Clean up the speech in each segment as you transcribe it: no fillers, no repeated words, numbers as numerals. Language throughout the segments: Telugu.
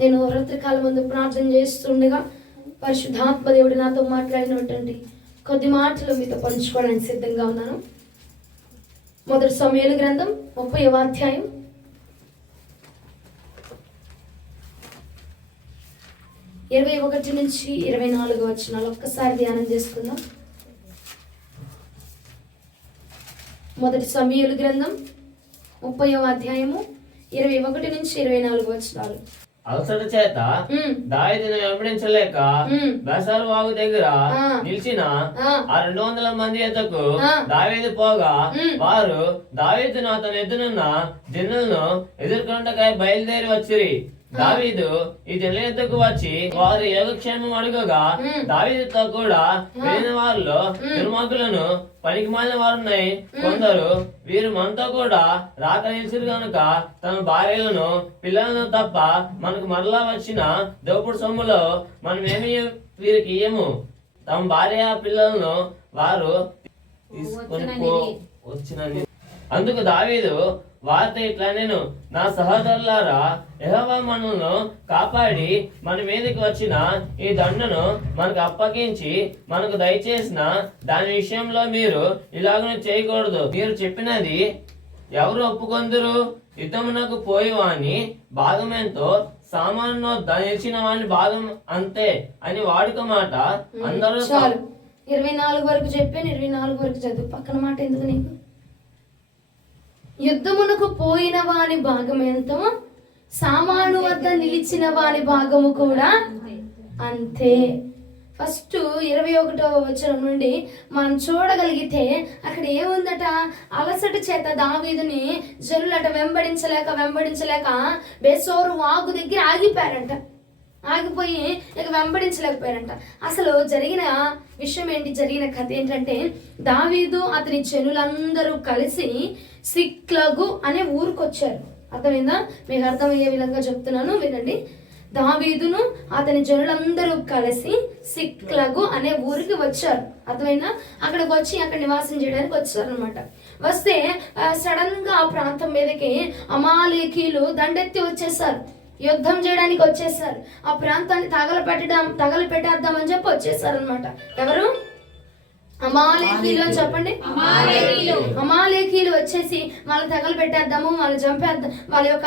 నేను రాత్రికాలం ముందు ప్రార్థన చేస్తుండగా పరిశుద్ధాత్మ దేవుడు నాతో మాట్లాడినటువంటి కొద్ది మాటలు మీతో పంచుకోవడానికి సిద్ధంగా ఉన్నాను. మొదటి సమూయేలు గ్రంథం 30వ అధ్యాయం 21 నుంచి 24 వచనాలు ఒక్కసారి ధ్యానం చేసుకుందాం. మొదటి సమూయేలు గ్రంథం 30వ అధ్యాయము 21 నుంచి 24 వచనాలు. అలసట చేత దావీదును వెంబడించలేక బెసరు వాగు దగ్గర నిలిచిన ఆ 200 మంది ఎద్దకు దావీదు పోగా వారు దావీదును అతని ఎదురున్న జనులను ఎదుర్కొనటకై బయలుదేరి వచ్చిరి. దావీదు ఈ జనుల ఎద్దకు వచ్చి వారి యోగక్షేమం అడుగగా దావీదుతో కూడా వెళ్ళిన వారిలో దుర్మార్గులను పనికి మాలిన వారున్నాయి కొందరు, వీరు మనతో కూడా రాక నిలిచిరు గనుక తమ భార్యలను పిల్లలను తప్ప మనకు మరలా వచ్చిన దోపుడు సొమ్ములో మనమేమి వీరికి ఇయ్యము. తమ భార్య పిల్లలను వారు తీసుకొని వచ్చినని. అందుకు దావీదు వారితో ఇట్లా, నేను నా సహోదరులారా, యెహోవా మనల్ని కాపాడి మన మీదకి వచ్చిన ఈ దండను మనకు అప్పగించి మనకు దయచేసిన దాని విషయంలో మీరు ఇలాగనే చేయకూడదు. మీరు చెప్పినది ఎవరు ఒప్పుకొందురు? యుద్ధమునకు పోయేవాని భాగమేంతో సామాను నిలిచిన వాని భాగం అంతే అని వాడుక మాట. అందరూ 24 వరకు చెప్పాను, 24 వరకు చదువు. పక్కన మాట ఎందుకు నీకు? యుద్ధమునకు పోయిన వాని భాగం ఎంతో సామాను వద్ద నిలిచిన వాని భాగము కూడా అంతే. ఫస్ట్ 21వ వచనం నుండి మనం చూడగలిగితే అక్కడ ఏముందట? అలసట చేత దావీదుని జనులట వెంబడించలేక బెసోరు వాగు దగ్గర ఆగిపోయారంట. ఆగిపోయి ఇక వెంబడించలేకపోయారంట. అసలు జరిగిన విషయం ఏంటి? జరిగిన కథ ఏంటంటే, దావీదు అతని జనులందరూ కలిసి సిక్లగు అనే ఊరికి వచ్చారు. అర్థమైందా? మీకు అర్థమయ్యే విధంగా చెప్తున్నాను, వినండి. దావీదును అతని జనులందరూ కలిసి సిక్లగు అనే ఊరికి వచ్చారు. అర్థమైందా? అక్కడికి వచ్చి అక్కడ నివాసం చేయడానికి వచ్చారు అనమాట. వస్తే సడన్ గా ఆ ప్రాంతం మీదకి అమాలేకీలు దండెత్తి వచ్చేసారు. యుద్ధం చేయడానికి వచ్చేసారు. ఆ ప్రాంతాన్ని తగలపెట్టేద్దామని చెప్పి వచ్చేసారు అనమాట. ఎవరు? అమాలేకీలు. చెప్పండి. అమాలేకీలు వచ్చేసి వాళ్ళు తగలపెట్టేద్దాము, వాళ్ళు చంపేద్దాం, వాళ్ళ యొక్క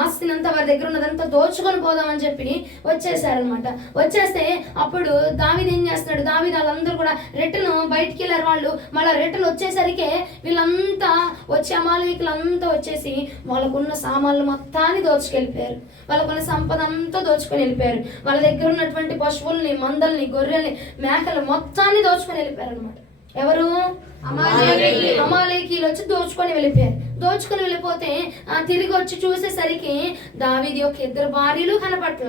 ఆస్తినంతా వారి దగ్గర ఉన్నదంతా దోచుకొని పోదామని చెప్పి వచ్చేసారనమాట. వచ్చేస్తే అప్పుడు దావీదు ఏం చేస్తున్నాడు? దావీదు వాళ్ళందరూ కూడా రిటర్న్ బయటికి వెళ్ళారు. వాళ్ళు మళ్ళీ రిటర్న్ వచ్చేసరికి వీళ్ళంతా వచ్చి అమాలేకులంతా వచ్చేసి వాళ్ళకున్న సామాన్లు మొత్తాన్ని దోచుకెళ్ళిపోయారు. వాళ్ళకున్న సంపద అంతా దోచుకొని వెళ్ళిపోయారు. వాళ్ళ దగ్గర ఉన్నటువంటి పశువుల్ని, మందల్ని, గొర్రెల్ని, మేకలు మొత్తాన్ని దోచుకొని వెళ్ళిపోయారు అనమాట. ఎవరు? అమాలేకీలు వచ్చి దోచుకొని వెళ్ళిపోతే తిరిగి వచ్చి చూసేసరికి దావీదు యొక్క 2 భార్యలు కనపట్ల.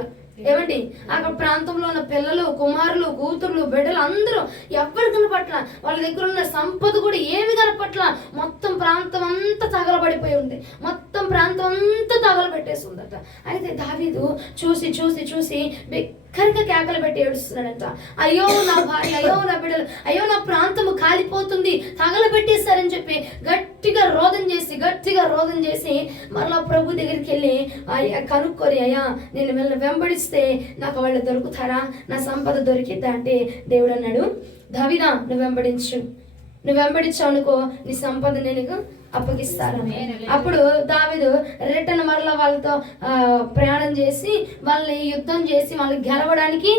ఏమండి? అక్కడ ప్రాంతంలో ఉన్న పిల్లలు, కుమారులు, కూతుర్లు, బిడ్డలు అందరూ ఎవ్వరు కనపట్ల. వాళ్ళ దగ్గర ఉన్న సంపద కూడా ఏమి కనపట్ల. మొత్తం ప్రాంతం అంతా తగలబడిపోయి ఉంది. మొత్తం ప్రాంతం అంతా తగలబెట్టేసి ఉందట. అయితే దావీదు చూసి బిక్కరగా కేకలు పెట్టి ఏడుస్తున్నాడట. అయ్యో నా భార్య, అయ్యో నా బిడ్డలు, అయ్యో నా ప్రాంతము కాలిపోతుంది, తగలబెట్టేస్తారని చెప్పి గట్టిగా రోదన చేసి మరలా ప్రభు దగ్గరికి వెళ్ళి కనుక్కొని, అయ్యా నేను వీళ్ళని వెంబడిస్తే నాకు వాళ్ళు దొరుకుతారా? నా సంపద దొరికిద్దా అంటే దేవుడు అన్నాడు, దావీదా నువ్వు వెంబడించావు అనుకో, నీ సంపద నేను అప్పగిస్తాను. అప్పుడు దావీదు రిటర్న్ మరలా వాళ్ళతో ప్రయాణం చేసి వాళ్ళని యుద్ధం చేసి వాళ్ళని గెలవడానికి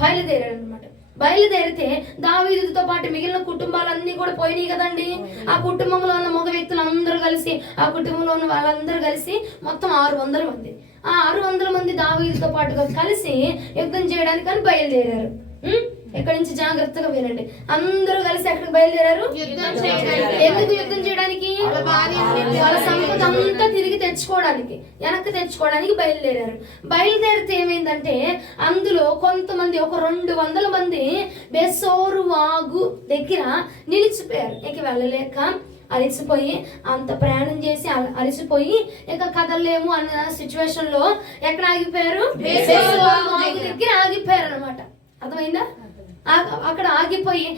బయలుదేరాడు అనమాట. బయలుదేరితే దావీదుతో పాటు మిగిలిన కుటుంబాలన్నీ కూడా పోయినాయి కదండి. ఆ కుటుంబంలో ఉన్న మగ వ్యక్తులు అందరూ కలిసి, ఆ కుటుంబంలో ఉన్న వాళ్ళందరూ కలిసి మొత్తం 600 మంది. ఆ 600 మంది దావీదుతో పాటుగా కలిసి యుద్ధం చేయడానికి అని బయలుదేరారు. ఎక్కడి నుంచి జాగ్రత్తగా వినండి. అందరూ కలిసి ఎక్కడికి బయలుదేరారు? ఎందుకు యుద్ధం చేయడానికి? వాళ్ళ సంపద అంతా తిరిగి వెనక్కి తెచ్చుకోవడానికి బయలుదేరారు. బయలుదేరితే ఏమైందంటే అందులో కొంతమంది, ఒక 200 మంది బెసోరు వాగు దగ్గర నిలిచిపోయారు. ఇక వెళ్ళలేక అలసిపోయి, అంత ప్రయాణం చేసి అలసిపోయి ఇక కదలలేము అన్న సిచ్యువేషన్ లో ఎక్కడ ఆగిపోయారు? బెసోరు వాగు దగ్గర ఆగిపోయారు అనమాట. అర్థమైందా? అక్కడ ఆగిపోయి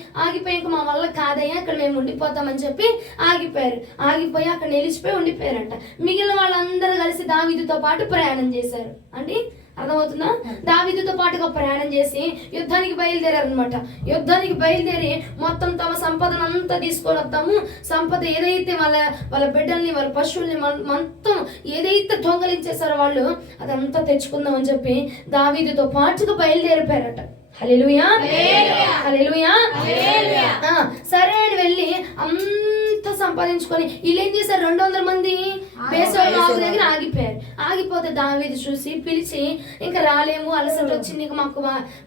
ఇంక మా వల్ల కాదయ్యా ఇక్కడ మేము ఉండిపోతామని చెప్పి ఆగిపోయి అక్కడ నిలిచిపోయి ఉండిపోయారంట. మిగిలిన వాళ్ళందరూ కలిసి దావీదుతో పాటు ప్రయాణం చేశారు అండి. అర్థమవుతుందా? దావీదుతో పాటుగా ప్రయాణం చేసి యుద్ధానికి బయలుదేరారనమాట. యుద్ధానికి బయలుదేరి మొత్తం తమ సంపదను అంతా తీసుకొని వస్తాము, సంపద ఏదైతే వాళ్ళ బిడ్డల్ని వాళ్ళ పశువుల్ని మొత్తం ఏదైతే దొంగలించేసారో వాళ్ళు అదంతా తెచ్చుకుందామని చెప్పి దావీదుతో పాటుగా బయలుదేరిపోయారట. హల్లెలూయా హల్లెలూయా. సరే అని వెళ్ళి అంతా సంపాదించుకొని వీళ్ళు ఏం చేశారు, 200 మంది బేసోరు వాగు దగ్గర ఆగిపోతే దావీదు చూసి పిలిచి ఇంకా రాలేము, అలసట వచ్చింది, ఇంకా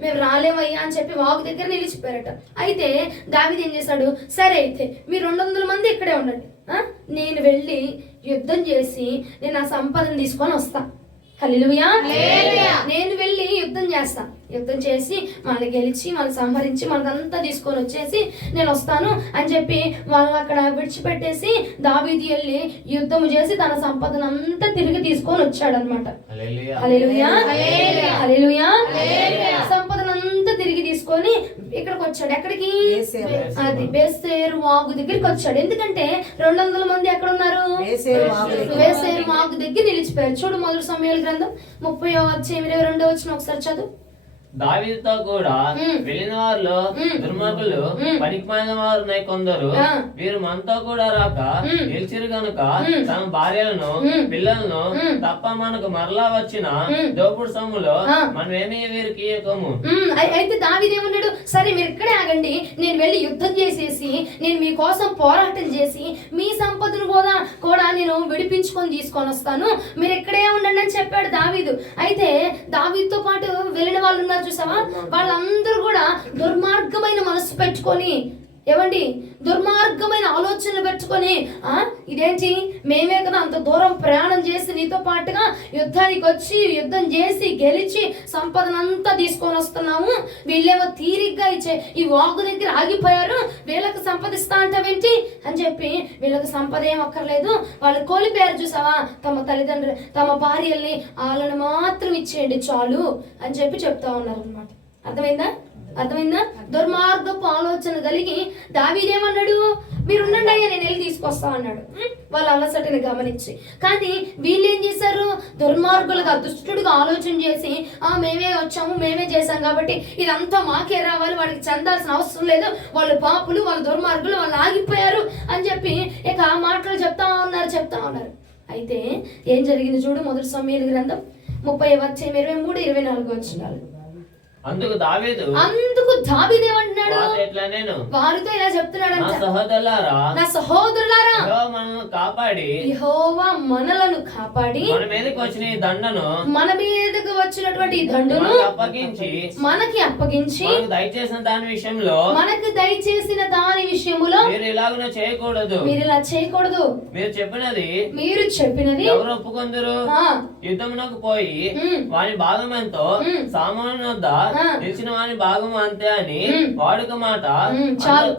మేము రాలేమయ్యా అని చెప్పి వాగు దగ్గర నిలిచిపోయారట. అయితే దావీదు ఏం చేశాడు, సరే అయితే మీరు 200 మంది ఇక్కడే ఉండండి, నేను వెళ్ళి యుద్ధం చేసి నేను ఆ సంపదను తీసుకొని వస్తా. హల్లెలూయా. నేను వెళ్ళి యుద్ధం చేస్తా, యుద్ధం చేసి మనల్ని గెలిచి మనల్ని సంహరించి మనకంతా తీసుకొని వచ్చేసి నేను వస్తాను అని చెప్పి వాళ్ళని అక్కడ విడిచిపెట్టేసి దావీదు వెళ్ళి యుద్ధం చేసి తన సంపదను అంతా తిరిగి తీసుకొని వచ్చాడు అనమాట. హల్లెలూయా హల్లెలూయా. సంపదను అంతా తిరిగి తీసుకొని ఇక్కడికి వచ్చాడు. ఎక్కడికి? అది బేసేరు వాగు దగ్గరికి వచ్చాడు. ఎందుకంటే 200 మంది ఎక్కడ ఉన్నారు? బేసేరు వాగు దగ్గర నిలిచిపోయారు. చూడు మొదటి సమూయేలు గ్రంథం 30:22 ఒకసారి చదువు. దావీదుతో కూడా వెళ్ళిన వారిలో దుర్మార్గులు పనికిమాలిన వారు కొందరు, వీరు మనతో కూడా రాక నిలిచిరు గనుక తమ భార్యలను పిల్లలను తప్ప మనకు మరలా వచ్చిన దోపుడు సొమ్ములో మనమేమీ వీరికి ఇవ్వము. అయితే దావీదు ఏమన్నాడు, సరే మీరు ఇక్కడే ఆగండి, నేను వెళ్ళి యుద్ధం చేసేసి నేను మీకోసం పోరాటం చేసి మీ సంపదను కూడా నేను విడిపించుకొని తీసుకొని వస్తాను, మీరు ఇక్కడే ఉండండి అని చెప్పాడు దావీదు. అయితే దావీదుతో పాటు వెళ్ళిన వాళ్ళు ఉన్నారు చూసావా, వాళ్ళందరూ కూడా దుర్మార్గమైన మనసు పెట్టుకొని, ఏమండి దుర్మార్గమైన ఆలోచనలు పెట్టుకొని, ఇదేంటి మేమే కదా అంత దూరం ప్రయాణం చేసి నీతో పాటుగా యుద్ధానికి వచ్చి యుద్ధం చేసి గెలిచి సంపదనంతా తీసుకొని వస్తున్నాము, వీళ్ళేమో తీరిగ్గా ఈ వాగు దగ్గర ఆగిపోయారు, వీళ్ళకి సంపదిస్తా అంటావేంటి అని చెప్పి వీళ్ళకి సంపద ఏం అక్కర్లేదు, వాళ్ళు కోల్పోయారు చూసావా తమ తల్లిదండ్రులు తమ భార్యల్ని, వాళ్ళని మాత్రం ఇచ్చేయండి చాలు అని చెప్పి చెప్తా ఉన్నారు అనమాట. అర్థమైందా? దుర్మార్గపు ఆలోచన కలిగి దావీదేమన్నాడు, మీరు ఉండండి అయ్యా నేను వెళ్ళి తీసుకొస్తా అన్నాడు. వాళ్ళ అలసటని గమనించి. కానీ వీళ్ళు ఏం చేశారు, దుర్మార్గులుగా దుష్టుడుగా ఆలోచన చేసి మేమే వచ్చాము మేమే చేశాం కాబట్టి ఇదంతా మాకే రావాలి, వాడికి చెందాల్సిన అవసరం లేదు, వాళ్ళు పాపులు వాళ్ళు దుర్మార్గులు వాళ్ళు ఆగిపోయారు అని చెప్పి ఇక మాటలు చెప్తా ఉన్నారు. అయితే ఏం జరిగింది చూడు, మొదటి సమూయేలు గ్రంథం 30:23-24 అందుకు దావీదు ఏమంటున్నాడు, వారితో ఇలా చెప్తున్నాడు, నా సహోదరులారా యెహోవా మనలను కాపాడి మన మీదకి వచ్చిన ఈ దండను వచ్చినటువంటి ఈ దండును మనకి అప్పగించి మనకు దయచేసిన దాని విషయములో మీరు ఇలాగ చేయకూడదు, మీరు ఇలా చేయకూడదు, మీరు చెప్పినది ఎవరు ఒప్పుకొందరు, యుద్ధమునకు పోయి వాని భాగం ఎంతో సామాను వద్ద నిలిచిన వాని భాగం అంతే అని వాడుక మాట చాలు.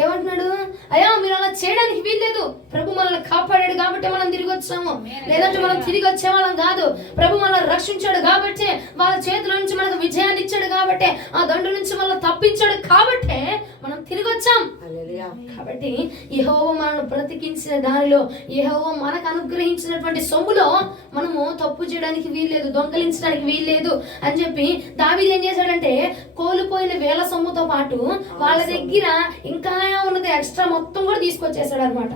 ఏమంటున్నాడు, అయ్యా మీరు అలా చేయడానికి వీల్లేదు, ప్రభు మనల్ని కాపాడాడు కాబట్టి మనం తిరిగి వచ్చాము, లేదంటే మనం తిరిగి వచ్చే వాళ్ళం కాదు, ప్రభు మనల్ని రక్షించాడు కాబట్టి వాళ్ళ చేతుల నుంచి మనకు విజయాన్ని ఇచ్చాడు కాబట్టి ఆ దండు నుంచి మనల్ని తప్పించాడు కాబట్టి మనం తిరిగి వచ్చాం. కాబట్టి యెహోవా మనల్ని బ్రతికించిన దానిలో యెహోవా మనకు అనుగ్రహించినటువంటి సొమ్ములో మనము తప్పు చేయడానికి వీల్లేదు, దొంగలించడానికి వీల్లేదు అని చెప్పి దావీదు ఏం చేశాడంటే కోల్పోయిన వేల సొమ్ముతో పాటు వాళ్ళ దగ్గర ఇంకా ఉన్నది ఎక్స్ట్రా మొత్తం కూడా తీసుకొచ్చేసాడు అనమాట.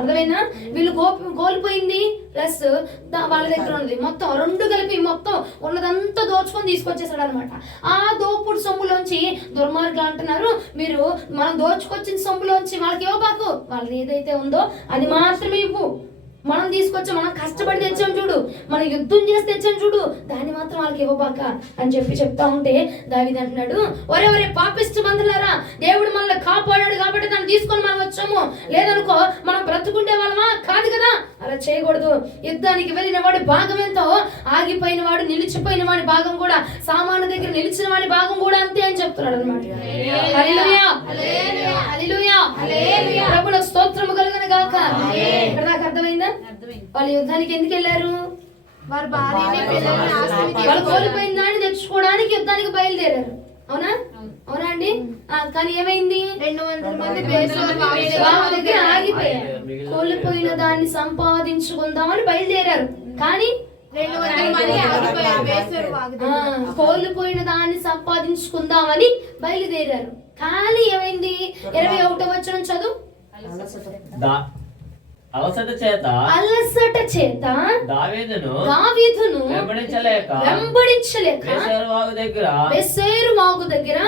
అర్థమైనా, వీళ్ళు కోల్పోయింది ప్లస్ వాళ్ళ దగ్గర ఉన్నది మొత్తం రెండు కలిపి మొత్తం ఉన్నదంతా దోచుకొని తీసుకొచ్చేసాడు అనమాట. ఆ దోపుడు సొమ్ములోంచి దుర్మార్గులు అంటున్నారు, మీరు మనం దోచుకొచ్చిన సొమ్ములోంచి వాళ్ళకి ఇవ్వబాకు, వాళ్ళది ఏదైతే ఉందో అది మాత్రమే ఇవ్వు, మనం తీసుకొచ్చాం, మనం కష్టపడి తెచ్చాం చూడు, మనం యుద్ధం చేసి తెచ్చాం చూడు, దాన్ని మాత్రం వాళ్ళకి ఇవ్వబాక అని చెప్పి చెప్తా ఉంటే దావీదు అంటున్నాడు, ఒరే పాపిష్టి మందులారా, దేవుడు మనల్ని కాపాడాడు కాబట్టి దాన్ని తీసుకొని మనం వచ్చాము, లేదనుకో మనం బ్రతుకుండే వాళ్ళమా కాదు కదా, అలా చేయకూడదు. యుద్ధానికి వెళ్ళిన వాడి భాగం ఎంతో ఆగిపోయిన వాడు నిలిచిపోయిన వాడి భాగం కూడా, సామాను దగ్గర నిలిచిన వాడి భాగం కూడా అంతే అని చెప్తున్నాడు అనమాట. హల్లెలూయా హల్లెలూయా హల్లెలూయా. ప్రభువుకు స్తోత్రము కలుగును గాక. ఇక్కడ దాకా అర్థమైందా? వాళ్ళు యుద్ధానికి ఎందుకు వెళ్ళారు, వాళ్ళు కోల్పోయిన దాన్ని తెచ్చుకోవడానికి యుద్ధానికి బయలుదేరారు. అవునా అవునా అండి? కానీ ఏమైంది? 200 మంది వాగు దగ్గర ఆగిపోయారు. కోల్పోయిన దాన్ని సంపాదించుకుందామని బయలుదేరారు. కానీ 200 మంది ఆగిపోయారు వేశ్యల వాగు దగ్గర. కోల్పోయిన దాన్ని సంపాదించుకుందామని బయలుదేరారు. కానీ ఏమైంది? 21వ వచనం చదువు. అలసట చేత దావీదును వెంబడించలేక బెసేరు వాగు దగ్గర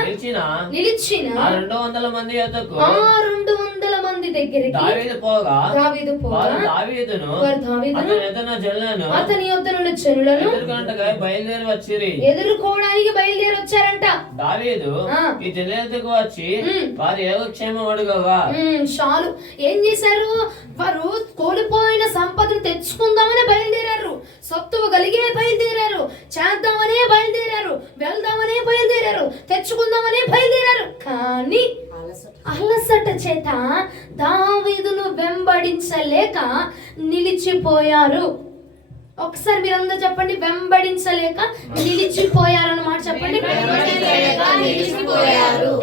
నిలిచిన 200 మంది యొద్దకు 200 మంది దగ్గరికి దావీదు పోగా వారు దావీదును అతని యొద్దనున్న జనులను ఎదుర్కోవడానికి బయలుదేరి వచ్చారంట. దావీదు ఈ జనులకు వచ్చి వారి యోగక్షేమం అడుగగా చాలు. ఏం చేశారు? వారు కోల్పోయిన సంపదను తెచ్చుకుందామని బయలుదేరారు. సత్తువ కలిగే బయలుదేరారు. చేద్దామనే బయలుదేరారు. వెళ్దామనే బయలుదేరారు. తెచ్చుకుందామనే బయలుదేరారు. కానీ అలసట చేత దావీదును వెంబడించలేక నిలిచిపోయారు. ఒకసారి మీరందరూ చెప్పండి, వెంబడించలేక నిలిచిపోయారు అన్నమాట. చెప్పండి.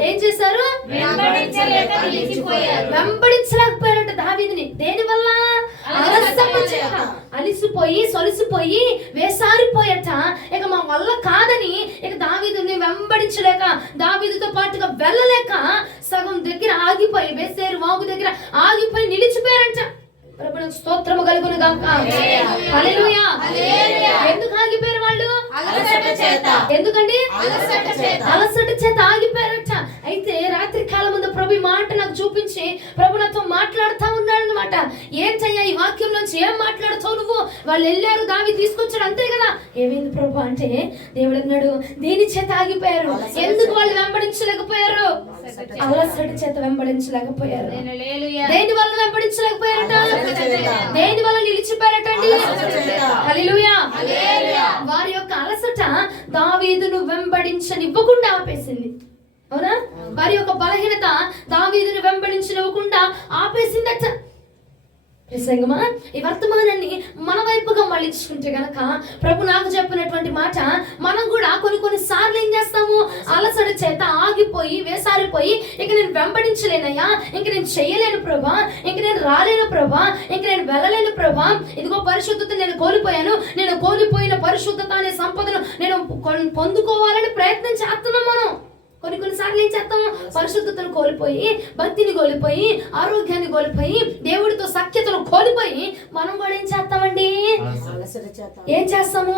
ఏం చేశారు? వెంబడించలేకపోయారంట దావీదుని. దేనివల్ల? అలసట చేత. అలిసిపోయి సొలిసిపోయి వేసారిపోయట. ఇక మా వల్ల కాదని ఇక దావీదుని వెంబడించలేక, దావీదుతో పాటుగా వెళ్ళలేక సగం దగ్గర ఆగిపోయి, బెసేరు వాగు దగ్గర ఆగిపోయి నిలిచిపోయారంట. ప్రభువుకు స్తోత్రము కలుగును గాక. హల్లెలూయా. ఎందుకు ఆగిపోయారు వాళ్ళు? ఎందుకండి? అలసట చేత ఆగిపోయారట. అయితే రాత్రి కాలం ముందు ప్రభు మాట నాకు చూపించి ప్రభు నాతో మాట్లాడుతూ ఉన్నాడు అనమాట. ఏంటయ్యా ఈ వాక్యం నుంచి ఏం మాట్లాడుతావు నువ్వు? వాళ్ళు వెళ్ళారు, దావీదు తీసుకొచ్చాడు, అంతే కదా. ఏమైంది ప్రభు అంటే దేవుడు అన్నాడు, దేని చేత ఆగిపోయారు? ఎందుకు వాళ్ళు వెంబడించలేకపోయారు? అలసట చేత వెంబడించలేకపోయారు. దేని వల్ల వెంబడించలేకపోయారట? దేని వల్ల నిలిచిపోయారటండి? హల్లెలూయా. వారి యొక్క అలసట దావీదును వెంబడించనివ్వకుండా ఆపేసింది. అవునా? వారి యొక్క బలహీనత దావీదును వెంబడించనివ్వకుండా ఆపేసిందట. ప్రసంగమా ఈ వర్తమానాన్ని మన వైపుగా మళ్ళించుకుంటే గనక ప్రభు నాకు చెప్పినటువంటి మాట మనం కూడా కొన్ని సార్లు ఏం చేస్తాము? అలసట చేత ఆగిపోయి వేసారిపోయి ఇక నేను వెంబడించలేనయ్యా, ఇంక నేను చెయ్యలేను ప్రభా, ఇంక నేను రాలేను ప్రభా, ఇంక నేను వెళ్ళలేను ప్రభా, ఇదిగో పరిశుద్ధత నేను కోల్పోయాను, నేను కోల్పోయిన పరిశుద్ధత అనే సంపదను నేను పొందుకోవాలని ప్రయత్నం చేస్తున్నాం. మనం కొన్నిసార్లు ఏం చేస్తాము? పరిశుద్ధతను కోల్పోయి, భక్తిని కోల్పోయి, ఆరోగ్యాన్ని కోల్పోయి, దేవుడితో సఖ్యతను కోల్పోయి మనం కూడా ఏం చేస్తామండి? ఏం చేస్తాము?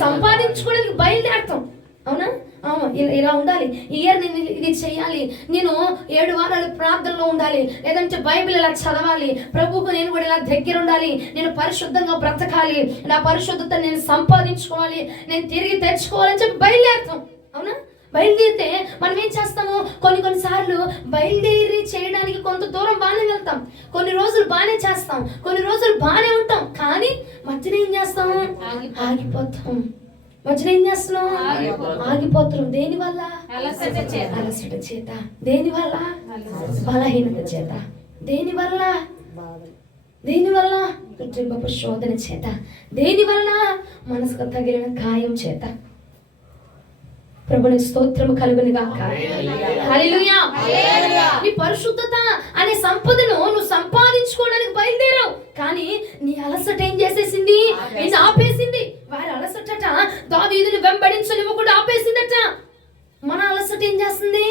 సంపాదించుకోవడానికి బయలుదేరుతాం. అవునా? ఇలా ఉండాలి, ఈ ఇయర్ నేను ఇది చెయ్యాలి, నేను 7 వారాలు ప్రార్థనలో ఉండాలి, లేదంటే బైబిల్ ఇలా చదవాలి, ప్రభువుకు నేను కూడా ఇలా దగ్గర ఉండాలి, నేను పరిశుద్ధంగా బ్రతకాలి, నా పరిశుద్ధత నేను సంపాదించుకోవాలి, నేను తిరిగి తెచ్చుకోవాలని చెప్పి బయలుదేరుతాం. అవునా? బయలుదేరితే మనం ఏం చేస్తాము? కొన్నిసార్లు బయలుదేరి చేయడానికి కొంత దూరం బాగానే వెళ్తాం, కొన్ని రోజులు బాగానే చేస్తాం, కొన్ని రోజులు బాగానే ఉంటాం. కానీ మధ్యన ఏం చేస్తాము? ఆగిపోతాం. మధ్యన ఏం చేస్తున్నాం? ఆగిపోతున్నాం. దేని వల్ల? అలసట చేత. దేని వల్ల? బలహీనత చేత. దేని వల్ల? కుటుంబ శోధన చేత. దేని వల్ల? మనసుకు తగిలిన గాయం చేత. ప్రభుని స్తోత్రము కలుగును గాక. హల్లెలూయా. నీ పరిశుద్ధత అనే సంపదను నువ్వు సంపాదించుకోవడానికి బయలుదేరావు, కానీ నీ అలసట ఏం చేసేసింది? నిన్ను ఆపేసింది. వారి అలసటట దావీదుని వెంబడించనివ్వకుండా ఆపేసిందట. మన అలసట ఏం చేస్తుంది?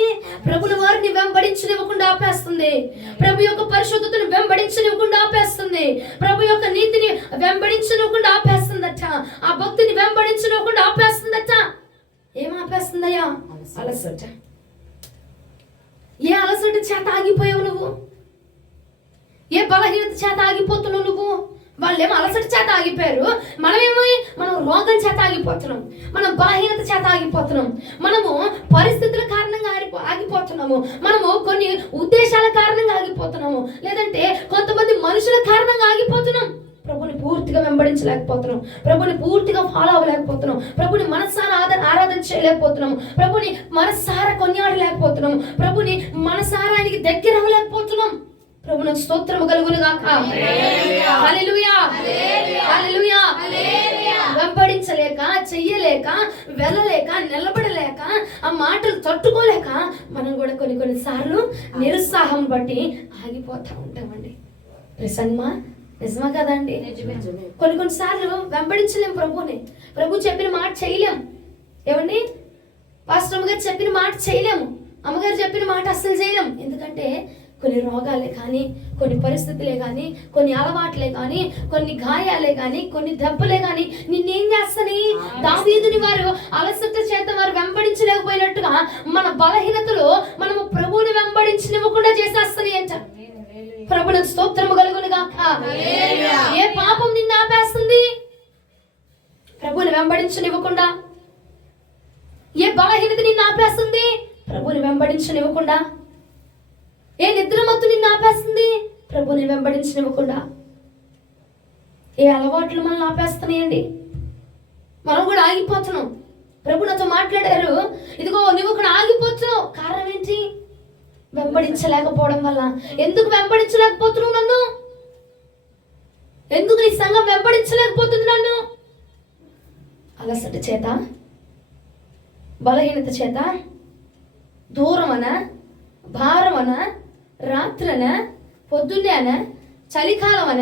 ప్రభుని వారిని వెంబడించనివ్వకుండా ఆపేస్తుంది. ప్రభు యొక్క పరిశుద్ధతను వెంబడించనివ్వకుండా ఆపేస్తుంది. ప్రభు యొక్క నీతిని వెంబడించనివ్వకుండా ఆపేస్తుందట. ఆ భక్తిని వెంబడించనివ్వకుండా ఆపేస్తుందట. ఏం ఆపేస్తుందయ్యా? అలసట. ఏ అలసట చేత ఆగిపోయావు నువ్వు? ఏ బలహీనత చేత ఆగిపోతున్నావు నువ్వు? వాళ్ళేమో అలసట చేత ఆగిపోయారు, మనం రోగం చేత ఆగిపోతున్నాం, మనం బలహీనత చేత ఆగిపోతున్నాం, మనము పరిస్థితుల కారణంగా ఆగిపోతున్నాము, మనము కొన్ని ఉద్దేశాల కారణంగా ఆగిపోతున్నాము, లేదంటే కొంతమంది మనుషుల కారణంగా ఆగిపోతున్నాం. ప్రభుని పూర్తిగా వెంబడించలేకపోతున్నాం, ప్రభుని పూర్తిగా ఫాలో అవ్వలేకపోతున్నాం, ప్రభుని మనసారా ఆరాధన చేయలేకపోతున్నాము, ప్రభుని మనసారా కొనియాడలేకపోతున్నాము, ప్రభుని మనసారా ఆయనకి దగ్గర అవ్వలేకపోతున్నాం. ప్రభునికి స్తోత్రము కలుగును గాక. హల్లెలూయా. హల్లెలూయా. వెంబడించలేక చెయ్యలేక, వెళ్ళలేక, నిలబడలేక, ఆ మాటలు తట్టుకోలేక మనం కూడా కొన్ని సార్లు నిరుత్సాహం బట్టి ఆగిపోతా ఉంటామండి. నిజమా నిజమా కదండి? కొన్ని సార్లు వెంబడించలేం ప్రభుని. ప్రభు చెప్పిన మాట చేయలేం. ఏమండి, పాస్టర్ గారు చెప్పిన మాట చేయలేము, అమ్మగారు చెప్పిన మాట అస్సలు చేయలేం. ఎందుకంటే కొన్ని రోగాలే కానీ, కొన్ని పరిస్థితులే కానీ, కొన్ని అలవాట్లే కానీ, కొన్ని గాయాలే కానీ, కొన్ని దెబ్బలే కానీ నిన్నేం చేస్తాని? దావీదుని వారు అలసట చేత వారు వెంబడించలేకపోయినట్టుగా మన బలహీనతలో మనము ప్రభువుని వెంబడించనివ్వకుండా చేసేస్తాని అంట. ప్రభువునికి స్తోత్రము కలుగును గాక. ఏ పాపం నిన్ను ఆపేస్తుంది ప్రభువుని వెంబడించనివ్వకుండా? ఏ బలహీనత నిన్ను ఆపేస్తుంది ప్రభువుని వెంబడించనివ్వకుండా? ఏ నిద్రమత్తు నిన్ను ఆపేస్తుంది ప్రభువుని వెంబడించనివ్వకుండా? ఏ అలవాట్లు మనల్ని ఆపేస్తున్నాయండి? మనం కూడా ఆగిపోతున్నాం. ప్రభు నాతో మాట్లాడారు, ఇదిగో నువ్వు కూడా ఆగిపోతున్నావు. కారణం ఏంటి? వెంబడించలేకపోవడం వల్ల. ఎందుకు వెంబడించలేకపోతున్నావు నన్ను? ఎందుకు నీ సంఘం వెంబడించలేకపోతుంది నన్ను? అలసట చేత, బలహీనత చేత, దూరమన, భారమన, రాత్రన, పొద్దున్నేన, చలికాలమన,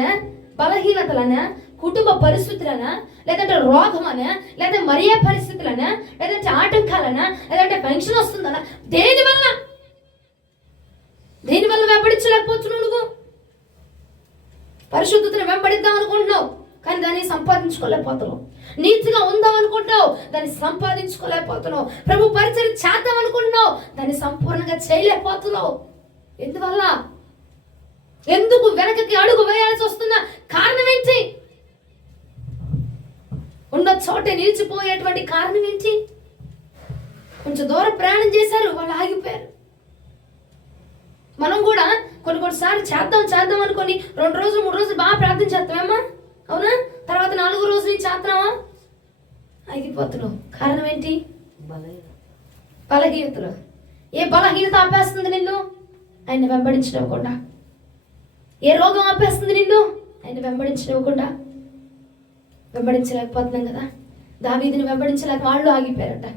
బలహీనతలన, కుటుంబ పరిస్థితులన, లేదంటే రోగమన, లేదా మరియే పరిస్థితులన, లేదంటే ఆటంకాలన, లేదంటే పెన్షన్ వస్తుందన, దేనివల్ల వెంబడించలేకపోతున్నావు? నువ్వు పరిశుద్ధతను వెంబడిద్దాం అనుకుంటున్నావు, కానీ దాన్ని సంపాదించుకోలేకపోతున్నావు. నీతిగా ఉందాం అనుకుంటున్నావు, దాన్ని సంపాదించుకోలేకపోతున్నావు. ప్రభు పరిచయం చేద్దాం అనుకుంటున్నావు, దాన్ని సంపూర్ణంగా చేయలేకపోతున్నావు. ఎందువల్ల? ఎందుకు వెనకకి అడుగు వేయాల్సి వస్తున్న కారణం ఏంటి? ఉన్న చోటే నిలిచిపోయేటువంటి కారణం ఏంటి? కొంచెం దూరం ప్రయాణం చేశారు, వాళ్ళు ఆగిపోయారు. మనం కూడా కొన్నిసార్లు చేద్దాం అనుకొని 2 రోజులు 3 రోజులు బాగా ప్రార్థన చేస్తామేమా? అవునా? తర్వాత 4వ రోజు నుంచి చేస్తున్నావా? ఆగిపోతున్నావు. కారణం ఏంటి? బలహీనతలు. ఏ బలహీనత ఆపేస్తుంది నిన్ను? ఆయన వెంబడించనివ్వకుండా. ఏ రోగం ఆపేస్తుంది నిన్ను? ఆయన వెంబడించనివ్వకుండా. వెంబడించలేకపోతున్నాం కదా. దావీదుని వెంబడించలేక వాళ్ళు ఆగిపోయారట.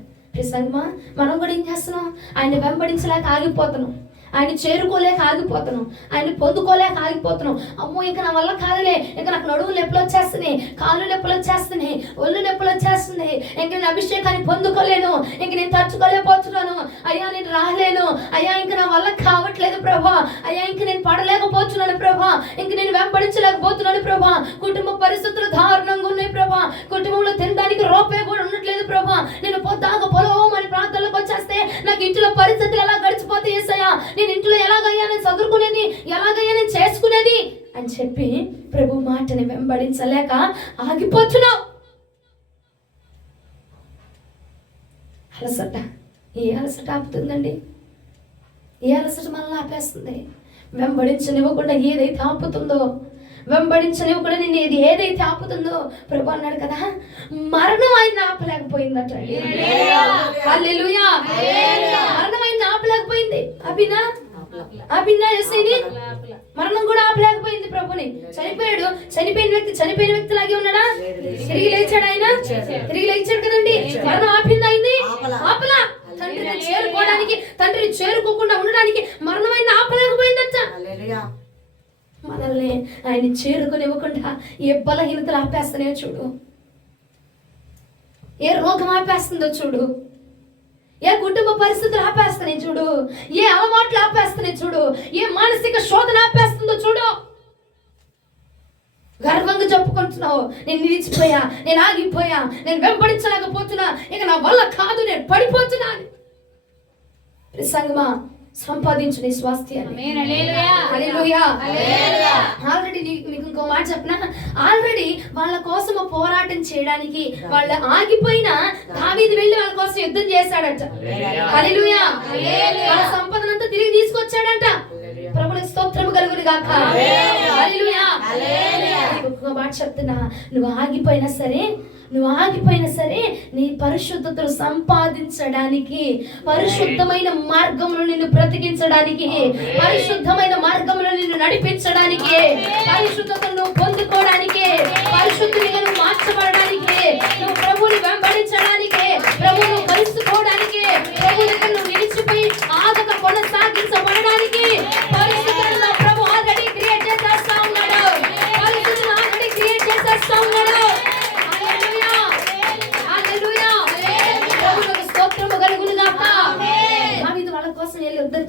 సంగమా, మనం కూడా ఏం చేస్తున్నాం? ఆయన వెంబడించలేక ఆగిపోతున్నాం, ఆయన చేరుకోలేక ఆగిపోతున్నాం, ఆయన పొందుకోలేక ఆగిపోతున్నాం. అమ్మో, ఇంకా నా వల్ల కాదులే, ఇంకా నాకు నడువు నొప్పులు వచ్చేస్తున్నాయి, కాళ్ళు నొప్పులు వచ్చేస్తున్నాయి, ఒళ్ళు నొప్పులు వచ్చేస్తున్నాయి, ఇంక నేను అభిషేకాన్ని పొందుకోలేను, ఇంక నేను తట్టుకోలేకపోతున్నాను, అయ్యా నేను రాలేను, అయ్యా ఇంక నా వల్ల కావట్లేదు ప్రభా, అయ్యా ఇంక నేను పడలేకపోతున్నాను ప్రభా, ఇంక నేను వెంబడించలేకపోతున్నాను ప్రభా, కుటుంబ పరిస్థితులు దారుణంగా ఉన్నాయి ప్రభా, కుటుంబంలో తినడానికి రూపాయి కూడా ఉండట్లేదు ప్రభా, నేను పొద్దాక పొలవమని ప్రాంతాలకు వచ్చేస్తే నాకు ఇంట్లో పరిస్థితులు ఎలా గడిచిపోతే ఏసయ్యా, నేను ఇంట్లో ఎలాగయ్యా నేను చదువుకునేది, ఎలాగయ్యా నేను చేసుకునేది అని చెప్పి ప్రభు మాటని వెంబడించలేక ఆగిపోతున్నావు. అలసట. ఏ అలసట ఆపుతుందండి? ఏ అలసట మనల్ని ఆపేస్తుంది? వెంబడించనివ్వకుండా ఏదైతే ఆపుతుందో, వెంబడించనివ్వకుండా నిన్ను ఏదైతే ఆపుతుందో, ప్రభు అన్నాడు కదా, మరణం ఆయన ఆపలేకపోయిందట. హల్లెలూయా. మరణం ఆయన ఆపలేకపోయింది. అభిన్నా ఎస్ఐని మరణం కూడా ఆపలేకపోయింది ప్రభుని. చనిపోయాడు, చనిపోయిన వ్యక్తి లాగే ఉన్నాడా? తిరిగి లేచాడు ఆయన, తిరిగి లేచాడు కదండి. మరణం ఆపింది ఆయన్ని? ఆపలా. తండ్రిని చేరుకోవడానికి, తండ్రిని చేరుకోకుండా ఉండడానికి మరణం ఆయన ఆపలేకపోయిందట. మనల్ని ఆయన చేరుకునివ్వకుండా ఏ బలహీనతలు ఆపేస్తున్నాయో చూడు, ఏ రోగం ఆపేస్తుందో చూడు, ఏ కుటుంబ పరిస్థితులు ఆపేస్తున్నాయి చూడు, ఏ అలవాట్లు ఆపేస్తున్నాయి చూడు, ఏ మానసిక శోధన ఆపేస్తుందో చూడు. గర్వంగా చెప్పుకుంటున్నావు, నేను నిలిచిపోయా, నేను ఆగిపోయా, నేను వెంబడించలేకపోతున్నా, ఇక నా వల్ల కాదు, నేను పడిపోతున్నా. సంగమా, సంపాదించు నీ స్వాస్థ్యాన్ని. ఆల్రెడీ మీకు ఇంకో మాట చెప్పిన, ఆల్రెడీ వాళ్ళ కోసం పోరాటం చేయడానికి వాళ్ళు ఆగిపోయిన దావీదు వెళ్ళి వాళ్ళ కోసం యుద్ధం చేశాడట. హల్లెలూయా. వాళ్ళ సంపదనంతా తిరిగి తీసుకొచ్చాడంట. ప్రభువునికి స్తోత్రము కలుగును గాక. హల్లెలూయా. ఇంకో మాట చెప్తున్నా, నువ్వు ఆగిపోయినా సరే నీ పరిశుద్ధతను సంపాదించడానికి, పరిశుద్ధమైన మార్గంలో నిన్ను బ్రతికించడానికి, పరిశుద్ధమైన మార్గంలో నిన్ను నడిపించడానికి, పరిశుద్ధతను పొందుకోవడానికి, పరిశుద్ధిగా నువ్వు మార్చబడడానికి, నువ్వు ప్రభువుని వెంబడించ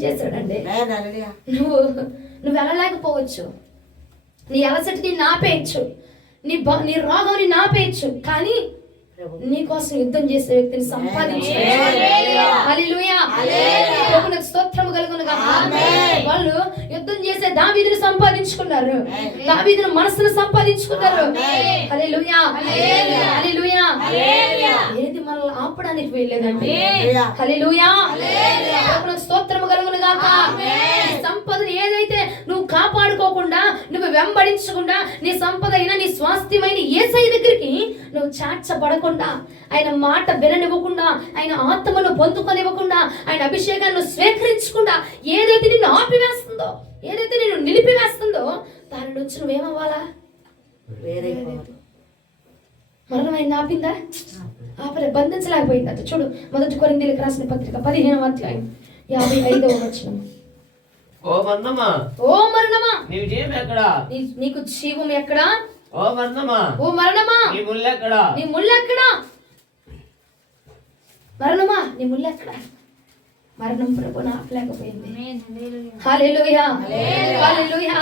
చేశాడండి. నువ్వు వెళ్ళలేకపోవచ్చు, నీ అలసట నిన్ను ఆపేయచ్చు, నీ రోగం నిన్ను ఆపేయచ్చు, కానీ నీ కోసం యుద్ధం చేసే వ్యక్తిని సంపాదించారు. స్తోత్రము కలుగును గాక. వాళ్ళు యుద్ధం చేసే దావీదును సంపాదించుకున్నారు, దావీదును మనసును సంపాదించుకున్నారు. హల్లెలూయా, హల్లెలూయా. ఏది మనల్ని ఆపడానికి వెళ్ళలేదండి. హల్లెలూయా, స్తోత్రము కలుగును గాక. సంపదను ఏదైతే నువ్వు కాపాడుకోకుండా, నువ్వు వెంబడించకుండా, నీ సంపద అయినా నీ స్వాస్థ్యమైన యేసయ్య దగ్గరికి నువ్వు చాచబడకుండా, ఆయన మాట విననివ్వకుండా, ఆయన ఆత్మను పొందుకొనివ్వకుండా, ఆయన అభిషేకాన్ని స్వీకరించకుండా, ఏదైతే నిన్ను ఆపివేస్తుందో, ఏదైతే నిన్ను నిలిపివేస్తుందో దాని నుంచి నువ్వేమవ్వాలా? మరణమైన ఆపిందా? ఆపలే, బంధించలేకపోయిందట. చూడు, 1 కొరింథీయులకు రాసిన పత్రిక 15వ అధ్యాయం 55వ వచనం. ఓ మరణమా, ఓ మరణమా, నీ జీవం ఎక్కడా? నీకు జీవం ఎక్కడా? ఓ మరణమా, ఓ మరణమా, నీ ముల్లెక్కడా? నీ ముల్లెక్కడా? మరణమా, నీ ముల్లెక్కడా? మరణం ప్రభువును ఆపలేకపోయింది. హల్లెలూయా, హల్లెలూయా.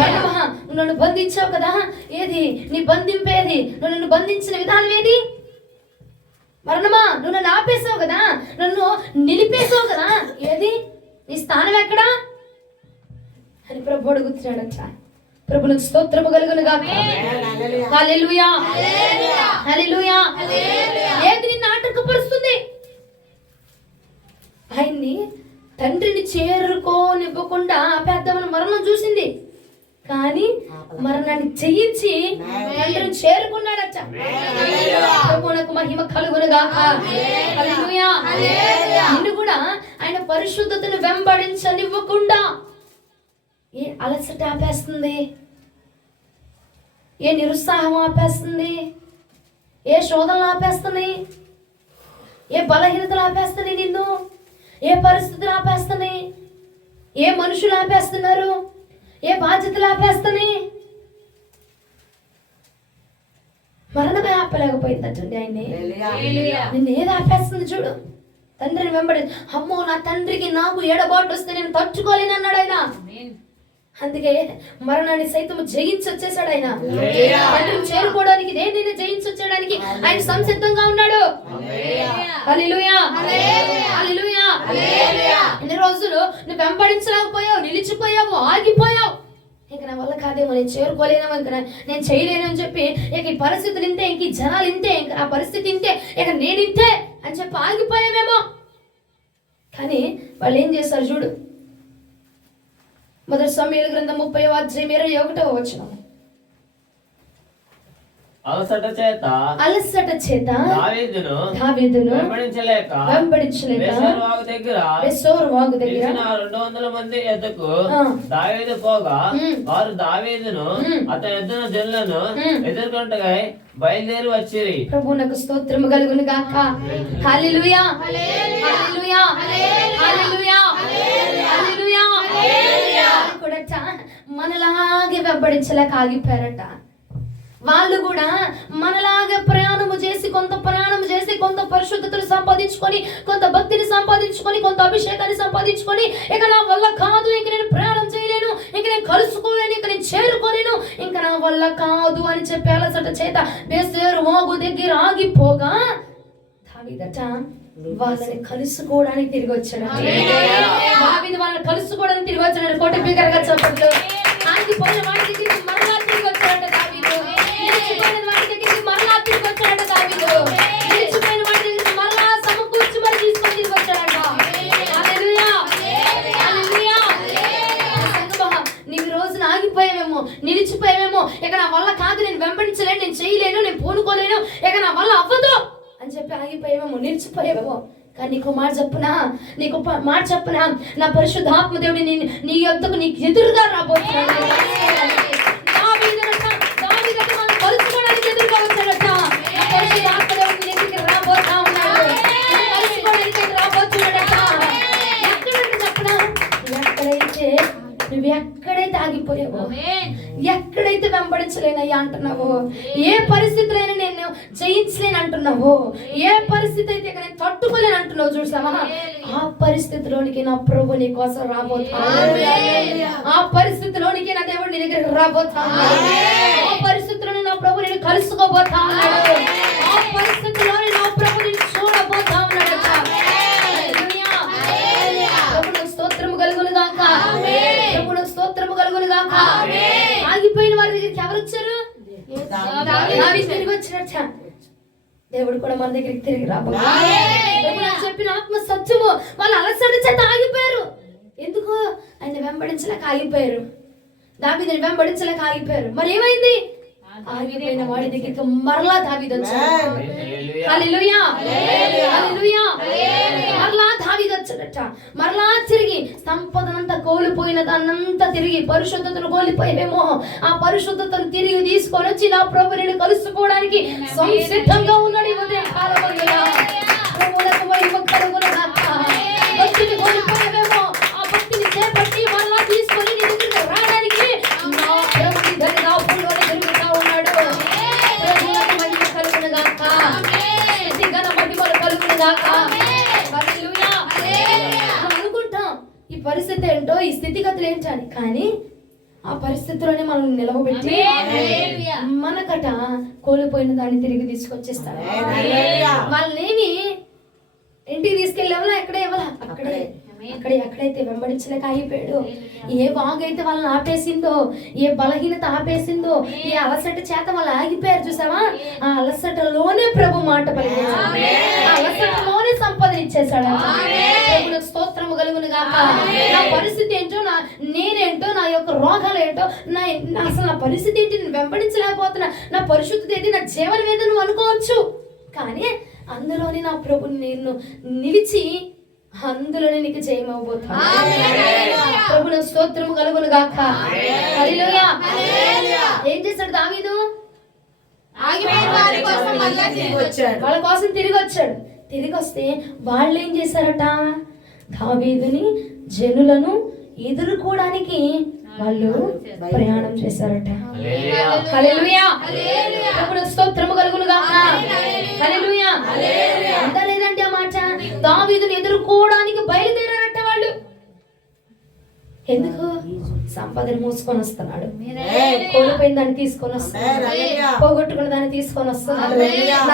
మరణమా, నువ్వు నన్ను బంధించావు కదా, ఏది నీ బంధింపేది? నువ్వు నన్ను బంధించిన విధానం ఏది? మరణమా, నువ్వు నన్ను ఆపేసావు కదా, నన్ను నిలిపేసావు కదా, ఏది నీ స్థానం ఎక్కడా అని ప్రభు అడుగుతున్నాడట. ప్రభునికి స్తోత్రము కలుగును గాక. హల్లెలూయా, హల్లెలూయా. ఏది నిన్ను ఆటంకపరుస్తుంది? ఆయన్ని తండ్రిని చేరుకోనివ్వకుండా పెద్దమని మరణం చూసింది, కానీ మరణాన్ని జయించి తండ్రిని చేరుకున్నాడట. ప్రభువునకు మహిమ కలుగును గాక. హల్లెలూయా. నిన్ను కూడా ఆయన పరిశుద్ధతను వెంబడించనివ్వకుండా ఏ అలసట ఆపేస్తుంది, ఏ నిరుత్సాహం ఆపేస్తుంది, ఏ శోధనలు ఆపేస్తుంది, ఏ బలహీనతలు ఆపేస్తుంది, నిన్ను ఏ పరిస్థితులు ఆపేస్తున్నాయి, ఏ మనుషులు ఆపేస్తున్నారు, ఏ బాధ్యతలు ఆపేస్తున్నాయి? మరణమే ఆపలేకపోయిందటండి ఆయన్ని. నిన్ను ఏది ఆపేస్తుంది? చూడు, తండ్రిని వెంబడి, అమ్మో నా తండ్రికి నాకు ఎడబాటు వస్తే నేను తట్టుకోలేను అన్నాడు ఆయన. అందుకే మరణాన్ని సైతం జయించి వచ్చేసాడు ఆయన. తండ్రిని చేరుకోవడానికి, దేనిని జయించి వచ్చేయడానికి ఆయన సంసిద్ధంగా ఉన్నాడు. హల్లెలూయా, హల్లెలూయా. ఇన్ని రోజులు నువ్వు వెంబడించలేకపోయావు, నిలిచిపోయావు, ఆగిపోయావు. ఇంక నా వల్ల కాదేమో, నేను చేరుకోలేనేమో, ఇంక నేను చేయలేను అని చెప్పి, ఇక ఈ పరిస్థితులు ఇంతే, ఇంక ఈ జనాలు ఇంతే, ఇంక ఆ పరిస్థితి ఇంతే, ఇక నేను ఇంతే అని చెప్పి ఆగిపోయామేమో. కానీ వాళ్ళు ఏం చేస్తారు చూడు, 1 సమూయేలు గ్రంథం 30వ అధ్యాయం 21వ వచనం. అలసట చేత దావీదును వెంబడించలేక బెసోరు వాగు దగ్గర 200 మంది ఎద్దకు దావీదు పోగా, వారు దావీదును అతని ఎద్దున జనులను ఎదుర్కొంటగా బయలుదేరి వచ్చిరి. ప్రభువునకు స్తోత్రము కలుగును గాక. హల్లెలూయా, హల్లెలూయా, హల్లెలూయా, హల్లెలూయా. కూడట మనలాగే వెంబడించలేక ఆగిపోయారట. వాళ్ళు కూడా మనలాగే ప్రయాణము చేసి, కొంత పరిశుద్ధతను సంపాదించుకొని, కొంత భక్తిని సంపాదించుకొని, కొంత అభిషేకాన్ని సంపాదించుకొని, ఇక నా వల్ల కాదు, ఇంక నేను ప్రయాణం చేయలేను, ఇంక నేను కలుసుకోలేను, ఇంక నేను చేరుకోలేను, ఇంక నా వల్ల కాదు అని చెప్పి అలసట చేత బెసోరు వాగు దగ్గర ఆగిపోగా, దావీదట వాళ్ళని కలుసుకోవడానికి తిరిగి వచ్చాడు. దావీదు వాళ్ళని కలుసుకోవడానికి తిరిగి వచ్చాడు. కోట బిగ్గరగా చెప్పట్లు. ఆగిపోయిన వాడి దగ్గరికి మరలా తిరిగి వచ్చాడట దావీదు. నిలిచిపోయిన వాడి దగ్గరికి మరలా తిరిగి వచ్చాడట దావీదు. నిలిచిపోయిన వాడి దగ్గరికి మరలా సమకూర్చి మరి తీసుకొని తిరిగి వచ్చాడట. హల్లెలూయా, హల్లెలూయా. నీవు రోజున ఆగిపోయావేమో, నిలిచిపోయావేమో, ఇక నా వల్ల కాదు, నేను వెంబడించలేను, నేను చేయలేను, నేను పూనుకోలేను, ఇక నా వల్ల అవ్వదు అని చెప్పి ఆగిపోయావేమో, నిలిచిపోయావేమో. కానీ నీకు మాట చెప్పునా, నా పరిశుద్ధాత్మ దేవుడి నీ యొద్దకు నీకు ఎదురుగా రాబోతున్నాడు. ఎదురుగా వచ్చాడట. నా పరిశుద్ధాత్మ దేవుడి నీ దగ్గరికి రాబోతా ఉన్నాడు, రాబోతున్నాడట. ఎక్కడంటే చెప్పనా, నువ్వు ఎక్కడైతే ఆగిపోయావో, ఎక్కడైతే వెంబడించలేనయ్యా అంటున్నావో, ఏ పరిస్థితులైనా నేను జయించలేను అంటున్నావో, ఏ పరిస్థితి అయితే నేను తట్టుకోలేను అంటున్నావు చూసావా, ఆ ఆ పరిస్థితిలోనికి నా ప్రభు నీ కోసం రాబోతున్నాడు. ఆ పరిస్థితిలోనికి నా దేవుడు నీ దగ్గరికి రాబోతున్నాడు. ఆ పరిస్థితిలోని నా ప్రభు నేను కలుసుకోబోతా ఉన్నాడు. ఆ పరిస్థితిలోని నా ప్రభు నేను చూడబోతా ఉన్నాడు. ప్రభువుకు స్తోత్రము కలుగును గాక. ప్రభువుకు స్తోత్రము కలుగును గాక. ఆగిపోయిన వారి దగ్గరికి ఎవరు వచ్చారు? దావీదు తిరిగి వచ్చినట్ట. దేవుడు కూడా మన దగ్గరికి తిరిగి రాబోతున్నాడు. చెప్పిన ఆత్మ సత్యము. వాళ్ళు అలసట చేత ఆగిపోయారు. ఎందుకు? ఆయన వెంబడించలేక ఆగిపోయారు. దావీదుని వెంబడించలేక ఆగిపోయారు. మరి ఏమైంది? ఆగిపోయిన వాడి దగ్గరికి మరలా దావీదు వచ్చాడు. హల్లెలూయా, హల్లెలూయా. మరలా దావీదు వచ్చాడట. మరలా తిరిగి సంపదనంతా కోల్పోయిన దాన్నంతా తిరిగి, పరిశుద్ధతను కోల్పోయేమో ఆ పరిశుద్ధతను తిరిగి తీసుకొని వచ్చి నా ప్రభుని కలుసుకోవడానికి సంసిద్ధంగా ఉన్నాడు. ఈ ఉదయం కాలమందున ప్రభువులకు మహిమ కలుగును గాక. భక్తిని కోల్పోయేమో ఆ భక్తిని చేపట్టి మరలా తీసుకొని నీ దగ్గరికి రావడానికి నా ప్రభుని ధరిగా పుల్లోని తిరుగుతా ఉన్నాడు. ప్రభువులకు మహిమ కలుగును గాక. ఘన మహిమలు కలుగును గాక. హల్లెలూయా. మనం అనుకుంటాం ఈ పరిస్థితి ఏంటో, ఈ స్థితిగతులు ఏంటని, కానీ ఆ పరిస్థితిలోనే మనం నిలవబెట్టి మనకట కోల్పోయిన దాన్ని తిరిగి తీసుకొచ్చేస్తాడు. వాళ్ళనేమి ఇంటికి తీసుకెళ్ళేవాళ్ళ, ఎక్కడే ఇవ్వాలా, ఎక్కడైతే వెంబడించలేక ఆగిపోయాడు. ఏ వాగైతే వాళ్ళని ఆపేసిందో, ఏ బలహీనత ఆపేసిందో, ఏ అలసట చేత వాళ్ళు ఆగిపోయారు. చూసావా? ఆ అలసటలోనే ప్రభు మాట పలికాడు. ఆ అలసటలోనే సంపద ఇచ్చేసాడు. ప్రభువుకు స్తోత్రము కలుగును గాక. నా పరిస్థితి ఏంటో, నేనేంటో, నా యొక్క రోగాలు ఏంటో, అసలు నా పరిస్థితి ఏంటి, నేను వెంబడించలేకపోతున్నా, నా పరిశుద్ధత ఏంటి, నా జీవనం ఏదో నువ్వు అనుకోవచ్చు. కానీ అందులోని నా ప్రభు నేను నిలిచి అందులోనే నీకు జయమవబోతున్నా. ప్రభువుకు స్తోత్రము కలుగును గాక. హల్లెలూయా. ఏం చేశాడు దావీదు? వాళ్ళ కోసం తిరిగి వచ్చాడు. తిరిగి వస్తే వాళ్ళు ఏం చేశారట? దావీదుని జనులను ఎదుర్కోవడానికి వాళ్ళు ప్రయాణం చేశారట. హల్లెలూయా. ప్రభువుకు స్తోత్రము కలుగును గాక. హల్లెలూయా. అంతా లేదండి ఆ మాట. దావీదుని ఎదుర్కోవడానికి బయలుదేరారట వాళ్ళు. ఎందుకు? సంపదను మోసుకొని వస్తున్నాడు. కోల్పోయిన దాన్ని తీసుకొని వస్తున్నాడు. పోగొట్టుకున్న దాన్ని తీసుకొని వస్తున్నాడు.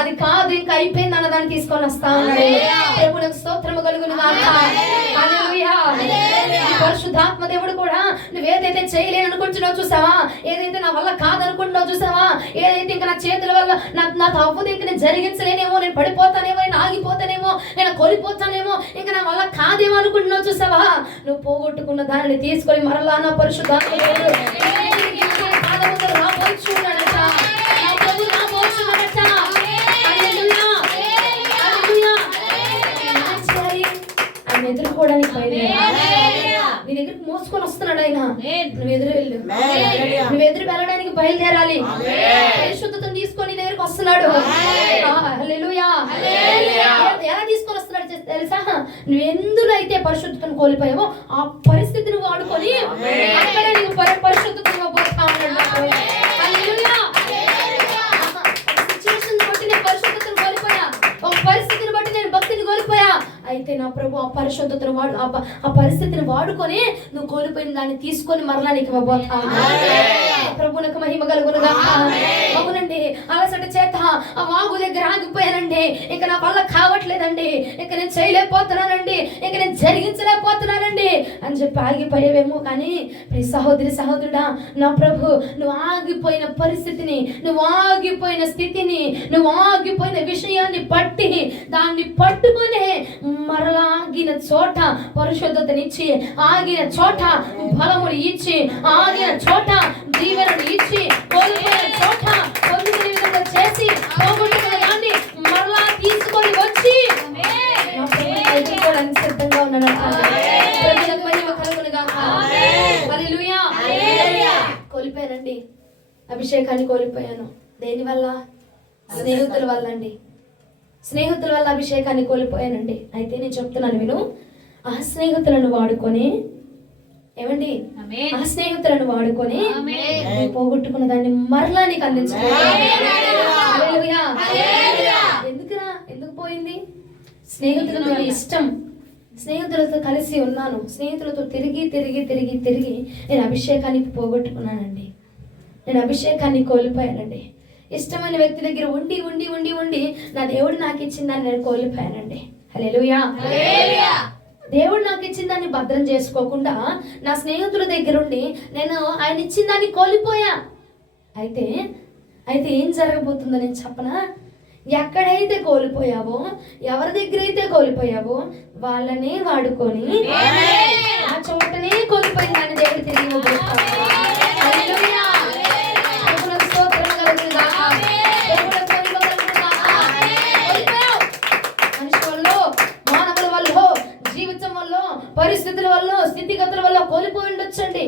అది కాదు ఇంకా అయిపోయింది అన్న దాన్ని తీసుకొని వస్తా ఉన్నాడు. ప్రభువుకు స్తోత్రము కలుగును గాక. హల్లెలూయా. పరిశుద్ధాత్మ దేవుడు కూడా నువ్వేదైతే చేయలేని అనుకుంటున్నావు చూసావా, ఏదైతే నా వల్ల కాదనుకుంటున్నావు చూసావా, ఏదైతే ఇంకా నా చేతుల వల్ల నాతో అవ్వదు, ఇంకా నేను జరిగించలేనేమో, నేను పడిపోతానేమో, నేను ఆగిపోతానేమో, నేను కోల్పోతానేమో, ఇంకా నా వల్ల కాదేమో అనుకుంటున్నావు చూసావా, నువ్వు పోగొట్టుకున్న దానిని తీసుకొని మరలా నా పరిశుద్ధాత్మ దేవుడు రాబోచున్నాడట. నా ప్రభు రాబోచున్నాడట. హల్లెలూయా, హల్లెలూయా. ఆయన ఎదుర్కోవడానికి బయలుదేరాడు. నీ దగ్గరికి మోసుకొని వస్తున్నాడు ఆయన. నువ్వు ఎదురు వెళ్ళు. నువ్వు ఎదురు వెళ్ళడానికి బయలుదేరాలి. పరిశుద్ధతను తీసుకొని నీ దగ్గరికి వస్తున్నాడు. హల్లెలూయా. ఎలా తీసుకొని వస్తున్నాడు తెలుసా? నువ్వు ఎందులో అయితే పరిశుద్ధతను కోల్పోయావో ఆ పరిస్థితిని వాడుకొని అక్కడ నీకు పరిశుద్ధతను ఇవ్వబోతా ఉన్నాడు. హల్లెలూయా. సిచ్యువేషన్ బట్టి నేను పరిశుద్ధతను కోల్పోయా, ఒక పరిస్థితిని బట్టి నేను భక్తిని కోల్పోయా. అయితే నా ప్రభు ఆ పరిశుద్ధతను ఆ పరిస్థితిని వాడుకొని నువ్వు కోల్పోయిన దాన్ని తీసుకొని మరలా నీకు ఇవ్వబోతా ఉన్నాడు. ప్రభువునకు మహిమ కలుగును గాక. అవునండి, అలసట చేత ఆ వాగు దగ్గర ఆగిపోయానండి, ఇక నా వల్ల కావట్లేదండి, ఇక నేను చేయలేకపోతున్నానండి, ఇక నేను జరిగించలేకపోతున్నానండి అని చెప్పి ఆగిపోయేవేమో. కానీ సహోదరి సహోదరుడా, నా ప్రభు నువ్వు ఆగిపోయిన పరిస్థితిని, నువ్వు ఆగిపోయిన స్థితిని, నువ్వు ఆగిపోయిన విషయాన్ని పట్టి దాన్ని పట్టుకొని మరలా ఆగిన చోట పరిశుద్ధతనిచ్చి, ఆగిన చోట బలముని ఇచ్చి, ఆగిన చోట దీవెనను ఇచ్చి, కోల్పోయిన చోట పొందుకునే విధంగా చేసి పోగొట్టుకున్న దాన్ని మరలా తీసుకొని వచ్చి ఎదుర్కోవడానికి సిద్ధంగా ఉన్నాడు. ప్రభువునకు మహిమ కలుగును గాక. హల్లెలూయా. కోల్పోయానండి, అభిషేకాన్ని కోల్పోయాను. దేని వల్ల? స్నేహితుల వల్ల అండి. స్నేహితుల వల్ల అభిషేకాన్ని కోల్పోయానండి. అయితే నేను చెప్తున్నాను విను. ఆ స్నేహితులను వాడుకొని, ఏమండి, ఆ స్నేహితులను వాడుకొని పోగొట్టుకున్న దాన్ని మరలా నీకు అందించుకోవాలి. ఎందుకురా? ఎందుకు పోయింది? స్నేహితులతో ఇష్టం స్నేహితులతో కలిసి ఉన్నాను, స్నేహితులతో తిరిగి తిరిగి తిరిగి తిరిగి నేను అభిషేకాన్ని పోగొట్టుకున్నానండి. నేను అభిషేకాన్ని కోల్పోయానండి. ఇష్టమైన వ్యక్తి దగ్గర ఉండి ఉండి ఉండి ఉండి నా దేవుడు నాకు ఇచ్చిందని నేను కోల్పోయానండి. హల్లెలూయా. దేవుడు నాకు ఇచ్చిన దాన్ని భద్రం చేసుకోకుండా నా స్నేహితుల దగ్గర ఉండి నేను ఆయన ఇచ్చిన దాన్ని కోల్పోయా. అయితే ఏం జరగబోతుందో నేను చెప్పనా? ఎక్కడైతే కోల్పోయావో, ఎవరి దగ్గర అయితే కోల్పోయావో వాళ్ళనే వాడుకొని ఆ చోటనే కోల్పోయిందని దేవుడు తిరిగి మనిషి వల్ల, మానవుల వల్ల, జీవితం వల్ల, పరిస్థితుల వల్ల, స్థితిగతుల వల్ల కోల్పోయి ఉండొచ్చండి.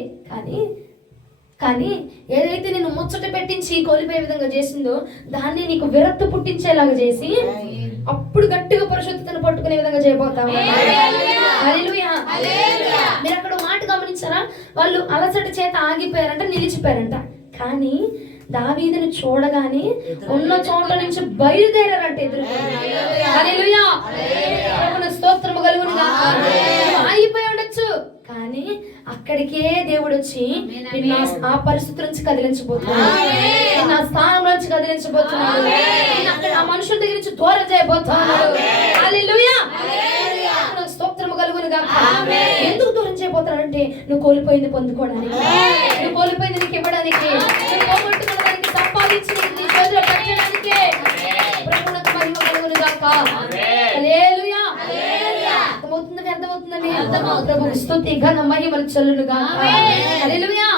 కానీ ఏదైతే నేను ముచ్చట పెట్టించి కోల్పోయే విధంగా చేసిందో దాన్ని నీకు విరక్తి పుట్టించేలాగా చేసి అప్పుడు గట్టిగా పరిశుద్ధతను పట్టుకునే విధంగా చేయబోతాము. హల్లెలూయా. మీరు అక్కడ మాట గమనించారా? వాళ్ళు అలసట చేత ఆగిపోయారంట, నిలిచిపోయారంట. కానీ దావీదును చూడగానే ఉన్న చోట నుంచి బయలుదేరారంట ఎదురు. హల్లెలూయా. ప్రభువుకు స్తోత్రము కలుగును గాక. ఆగిపోయి ఉండొచ్చు కానీ అక్కడికే దేవుడు వచ్చి ఆ పరిస్థితి నుంచి కదిలించబోతున్నాడు, నా స్థానం నుంచి కదిలించబోతున్నాడు, అక్కడ ఆ మనుషుల దగ్గర నుంచి దూరం చేయబోతున్నాడు. హల్లెలూయా. స్తోత్రము కలుగును గాక. ఎందుకు దూరం చేయబోతున్నాడంటే నువ్వు కోల్పోయింది పొందుకోవడానికి, నువ్వు కోల్పోయింది నీకు ఇవ్వడానికి, నువ్వు పోగొట్టుకోవడానికి, సంపాదించి నీ చేతిలో పెట్టడానికి. ప్రభువునకు మహిమ కలుగును గాక. హల్లెలూయా. అర్థమవుతుందండి? అర్థమవుతుందండి? ప్రభువుకు స్తుతి ఘన మహిమలు చెల్లును గాక. హల్లెలూయా.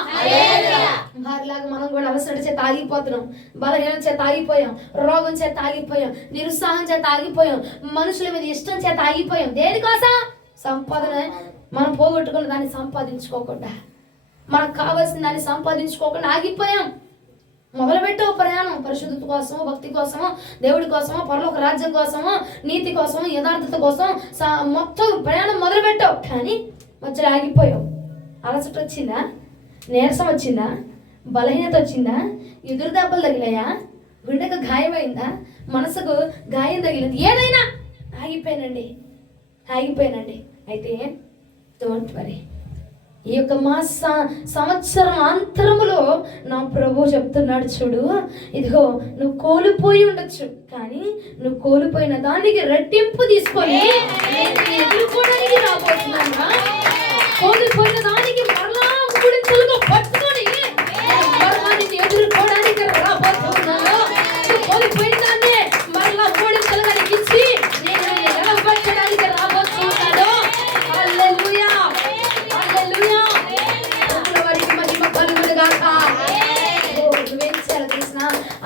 వారిలాగా మనం కూడా అలసట చేత ఆగిపోతున్నాం, బలహీనం చేత ఆగిపోయాం, రోగం చేత ఆగిపోయాం, నిరుత్సాహం చేత ఆగిపోయాం, మనుషుల మీద ఇష్టం చేత ఆగిపోయాం. దేనికోసం? సంపాదన మనం పోగొట్టుకున్న దాన్ని సంపాదించుకోకుండా, మనకు కావాల్సిన దాన్ని సంపాదించుకోకుండా ఆగిపోయాం. మొదలుపెట్టావు ప్రయాణం పరిశుద్ధత కోసమో, భక్తి కోసమో, దేవుడి కోసమో, పరలోక రాజ్యం కోసమో, నీతి కోసమో, యథార్థత కోసం మొత్తం ప్రయాణం మొదలుపెట్టావు. కానీ మధ్యలో ఆగిపోయావు. అలసట వచ్చిందా? నీరసం వచ్చిందా? బలహీనత వచ్చిందా? ఎదురు దెబ్బలు తగిలాయా? గుండెకు గాయమైందా? మనసుకు గాయం తగిలింది? ఏదైనా ఆగిపోయానండి. అయితే డోంట్ వరీ. ఈ యొక్క సంవత్సరం అంతరములో నా ప్రభు చెప్తున్నాడు, చూడు, ఇదిగో నువ్వు కోల్పోయి ఉండొచ్చు కానీ నువ్వు కోల్పోయిన దానికి రెట్టింపు తీసుకొని ఎదుర్కోవడానికి రాబోతున్నా. కోల్పోయిన దానికి మరలా మూడింతలుగా పట్టుకొని మరలా నిన్ను ఎదుర్కోవడానికి రాబోతున్నాను. నువ్వు కోల్పోయిన దాన్ని మరలా మూడింతలుగా నీకు ఇచ్చి నేను నిలబెట్టడానికి రాబోతున్నాను. హల్లెలూయా.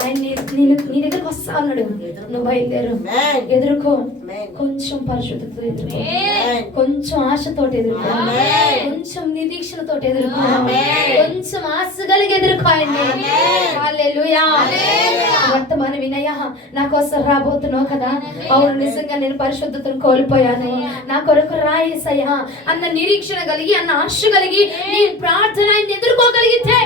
ఆయన నీ దగ్గరకు వస్తా అన్నాడు. నువ్వు బయలుదేరు, ఎదుర్కో. కొంచెం పరిశుద్ధతో ఎదుర్కో, కొంచెం ఆశతోటి ఎదుర్కో, కొంచెం నిరీక్షణతో ఎదుర్కో, కొంచెం ఆశ కలిగి ఎదుర్కో ఆయన్ని. హల్లెలూయా. వర్తమాన వినయ నా కోసం రాబోతున్నావు కదా, అవును నిజంగా నేను పరిశుద్ధతను కోల్పోయాను, నా కొరకు రాయేసయ్యా అన్న నిరీక్షణ కలిగి, అన్న ఆశ కలిగి నీ ప్రార్థన ఆయన్ని ఎదుర్కోగలిగితే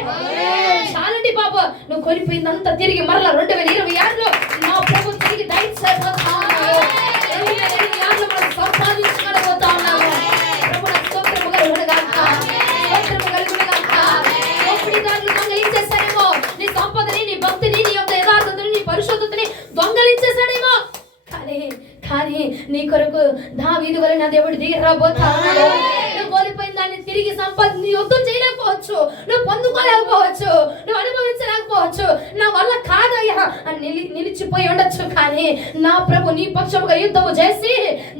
చాలండి బాబా. నువ్వు కోల్పోయిందంతా తిరిగి మరలా 2026లో నా ప్రభు తిరిగి దయచేయబోతా ఉన్నాడు. 2026లో మనం సంపాదించుకోబోతా ఉన్నాము. ప్రభు నాకు స్తోత్రము కలుగును గాక. స్తోత్రము కలుగును గాక. దోపిడీదారులు దొంగలించేశాడేమో నీ సంపదని, నీ భక్తిని, నీ యొక్క యథార్థతని, నీ పరిశుద్ధతని దొంగలించేశాడేమో. కానీ నీ కొరకు దావీదు వలె నా దేవుడు దిగి రాబోతా ఉన్నాడు. నువ్వు కోల్పోయిన దాన్ని తిరిగి నీ యుద్ధం చేయలేకపోవచ్చు, నువ్వు పొందుకోలేకపోవచ్చు, నువ్వు అనుభవించలేకపోవచ్చు, నా వల్ల కాదయ్యా అని నిలిచిపోయి ఉండొచ్చు. కానీ నా ప్రభు నీ పక్షముగా యుద్ధము చేసి,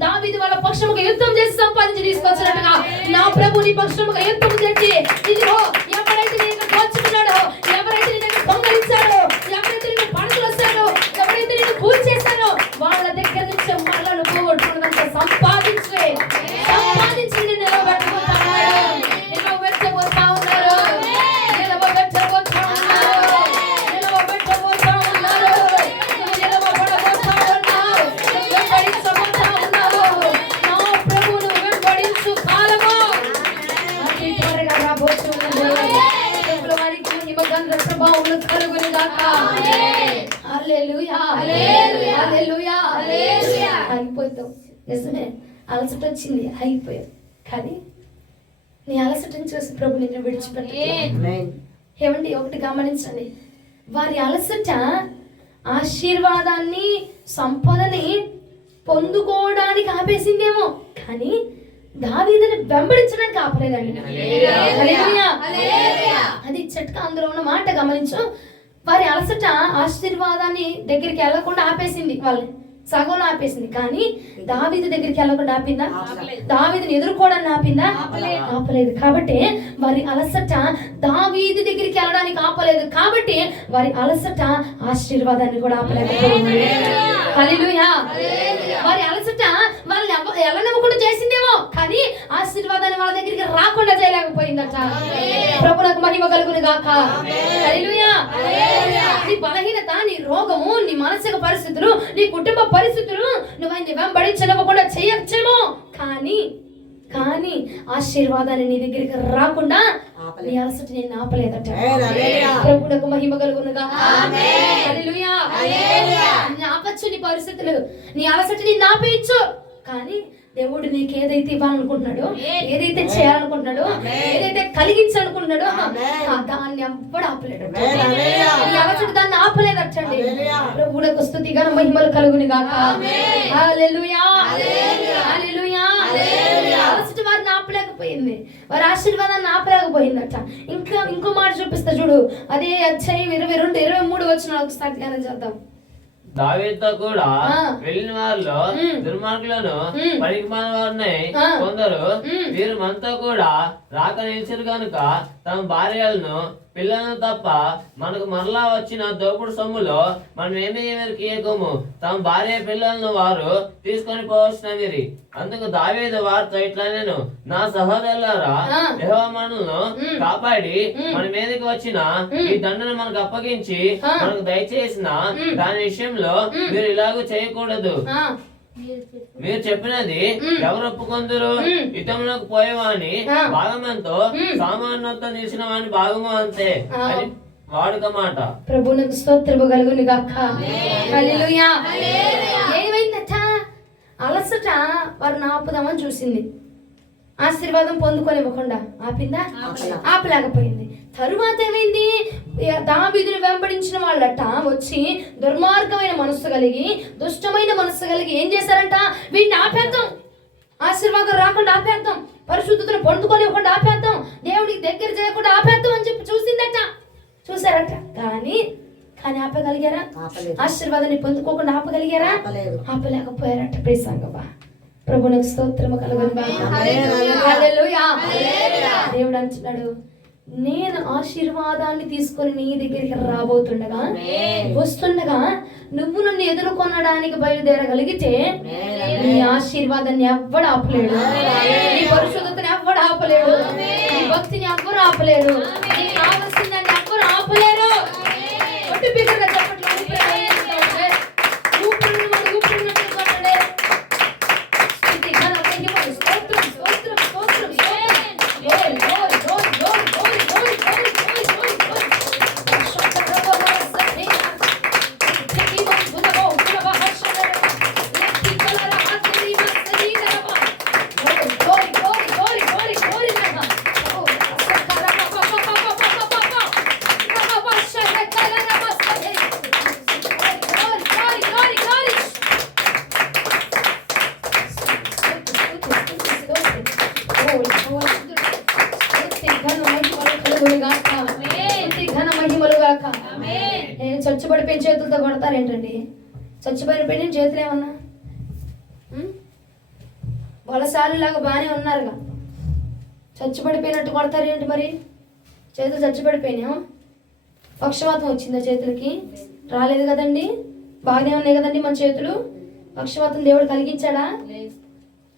దావీదు వాళ్ళ పక్షముగా యుద్ధం చేసి సంపాదించి తీసుకొచ్చినట్టుగా నా ప్రభు నీ పక్షముగా యుద్ధం చేసి, ఇదిగో ఎవరైతే నేను దోచుకున్నాడో, ఎవరైతే నేను దొంగలించాడో, ఎవరైతే నేను పనులు వస్తాడో, ఎవరైతే నేను పూజ చేశానో వాళ్ళ దగ్గర నుంచి మరలా నువ్వు పోగొట్టుకున్నదంతా సంపాదించి నిలబెట్టబోతా ఉన్నారు. ఆగిపోతావు నిజమే. అలసట వచ్చింది, అయిపోయావు. కానీ నీ అలసటని చూసి ప్రభు నిన్ను విడిచిపెట్టలేదు. ఏమండి, ఒకటి గమనించండి, వారి అలసట ఆశీర్వాదాన్ని, సంపదని పొందుకోవడానికి ఆపేసిందేమో, కానీ దావీదుని వెంబడించడానికి ఆపలేదండి. హల్లెలూయా. అది చెట్క అందులో ఉన్న మాట గమనించు. వారి అలసట ఆశీర్వాదాన్ని దగ్గరికి వెళ్ళకుండా ఆపేసింది, వాళ్ళని సగంలో ఆపేసింది. కానీ దావీదు దగ్గరికి వెళ్ళకుండా ఆపిందా? దావీదుని ఎదుర్కోవడానికి ఆపిందా? ఆపలేదు. కాబట్టి వారి అలసట దావీదు దగ్గరికి వెళ్ళడానికి ఆపలేదు, కాబట్టి వారి అలసట ఆశీర్వాదాన్ని కూడా ఆపలేకపోయింది. హల్లెలూయా. వారి అలసట వాళ్ళని ఎల్లనివ్వకుండా చేసిందేమో, కానీ ఆశీర్వాదాన్ని వాళ్ళ దగ్గరికి రాకుండా చేయలేకపోయిందట. ప్రభువునకు మహిమ కలుగును గాక. హల్లెలూయా. నీ బలహీనత, నీ రోగము, నీ మానసిక పరిస్థితులు, నీ కుటుంబ పరిస్థితులు నువ్వు ఆయన్ని వెంబడించనివ్వకుండా చేయొచ్చేమో, కానీ ఆశీర్వాదాన్ని నీ దగ్గరికి రాకుండా నీ అలసట నేను ఆపలేదట. ప్రభువునకు మహిమ కలుగునుగా. హల్లెలూయా. ఆపచ్చు నీ పరిస్థితులు, నీ అలసట నిన్ను ఆపేయచ్చు, కానీ దేవుడు నీకు ఏదైతే ఇవ్వాలనుకుంటున్నాడో, ఏదైతే చేయాలనుకుంటున్నాడో, ఏదైతే కలిగించాలనుకుంటున్నాడో దాన్ని ఎవ్వడు ఆపలేడు. నీ అలసట దాన్ని ఆపలేదటండి. ప్రభువునకు స్తుతి ఘన మహిమలు కలుగును గాక. హల్లెలూయా. హల్లెలూయా. అలసట వారిని ఆపలేకపోయింది, వారి ఆశీర్వాదాన్ని ఆపలేకపోయిందట. ఇంకో మాట చూపిస్తా చూడు, అదే అధ్యాయం 22, 23 వచనాలు ఒకసారి ధ్యానం చేద్దాం. దావీదుతో కూడా వెళ్ళిన వారిలో దుర్మార్గులను, పనికిమాలిన వారిని కొందరు, వీరు మనతో కూడా రాక నిలిచారు కనుక తమ భార్యలను, పిల్లలను తప్ప మనకు మరలా వచ్చిన దోపుడు సొమ్ములో మనం ఏమీ కీయకము, తమ భార్య పిల్లలను వారు తీసుకొని పోవచ్చునని. అందుకు దావీదు వారితో ఇట్లా, నేను నా సహోదరులారా, యెహోవా మనల్ని కాపాడి మన మీదకి వచ్చిన ఈ దండను మనకు అప్పగించి మనకు దయచేసిన దాని విషయంలో మీరు ఇలాగూ చేయకూడదు. మీరు చెప్పినది ఎవరు ఒప్పుకొందురు? యుద్ధంలోకి పోయేవాని భాగమంతో సామాన్యంతో నిలిచిన వాని భాగము అంతే అని వాడుక మాట. ప్రభువునకు స్తోత్రము కలుగును గాక. హల్లెలూయా. ఏమైందట? అలసట వారిని ఆపుదామని చూసింది, ఆశీర్వాదం పొందుకోనివ్వకుండా ఆపిందా? ఆపలేకపోయింది. తరువాత ఏమైంది? దావీదుని వెంబడించిన వాళ్ళట వచ్చి దుర్మార్గమైన మనస్సు కలిగి, దుష్టమైన మనస్సు కలిగి ఏం చేశారంట? వీటిని ఆపేద్దాం, ఆశీర్వాదం రాకుండా ఆపేద్దాం, పరిశుద్ధతను పొందుకోనివ్వకుండా ఆపేద్దాం, దేవుడికి దగ్గర చేయకుండా ఆపేద్దాం అని చెప్పి చూసారట. కానీ ఆపగలిగారా? ఆశీర్వాదాన్ని పొందుకోకుండా ఆపగలిగారా? ఆపలేకపోయారట. ప్రియసంగమా, ప్రభువునకు స్తోత్రము కలుగును గాక. హల్లెలూయా. దేవుడు అంటున్నాడు, నేను ఆశీర్వాదాన్ని తీసుకొని నీ దగ్గరికి రాబోతుండగా, వస్తుండగా నువ్వు నన్ను ఎదుర్కొనడానికి బయలుదేరగలిగితే నీ ఆశీర్వాదాన్ని ఎవ్వడు ఆపలేడు, నీ పరిశుద్ధతని ఎవ్వడు ఆపలేడు, నీ భక్తిని ఎవ్వరు ఆపలేరు, నీకు కావలసిన దాన్ని ఎవ్వరు ఆపలేరు. ఒట్టి బిగ్గరగా చెప్పట్లు చచ్చిపడిపోయిన చేతులతో కొడతారేంటండి? చచ్చిపడిపోయిన చేతులు ఏమన్నా బలశాలిలాగా బాగానే ఉన్నారుగా, చచ్చిపడిపోయినట్టు కొడతారేంటి? మరి చేతులు చచ్చిపడిపోయినా? పక్షవాతం వచ్చిందా చేతులకి? రాలేదు కదండి, బాగానే ఉన్నాయి కదండి మన చేతులు. పక్షవాతం దేవుడు కలిగించాడా?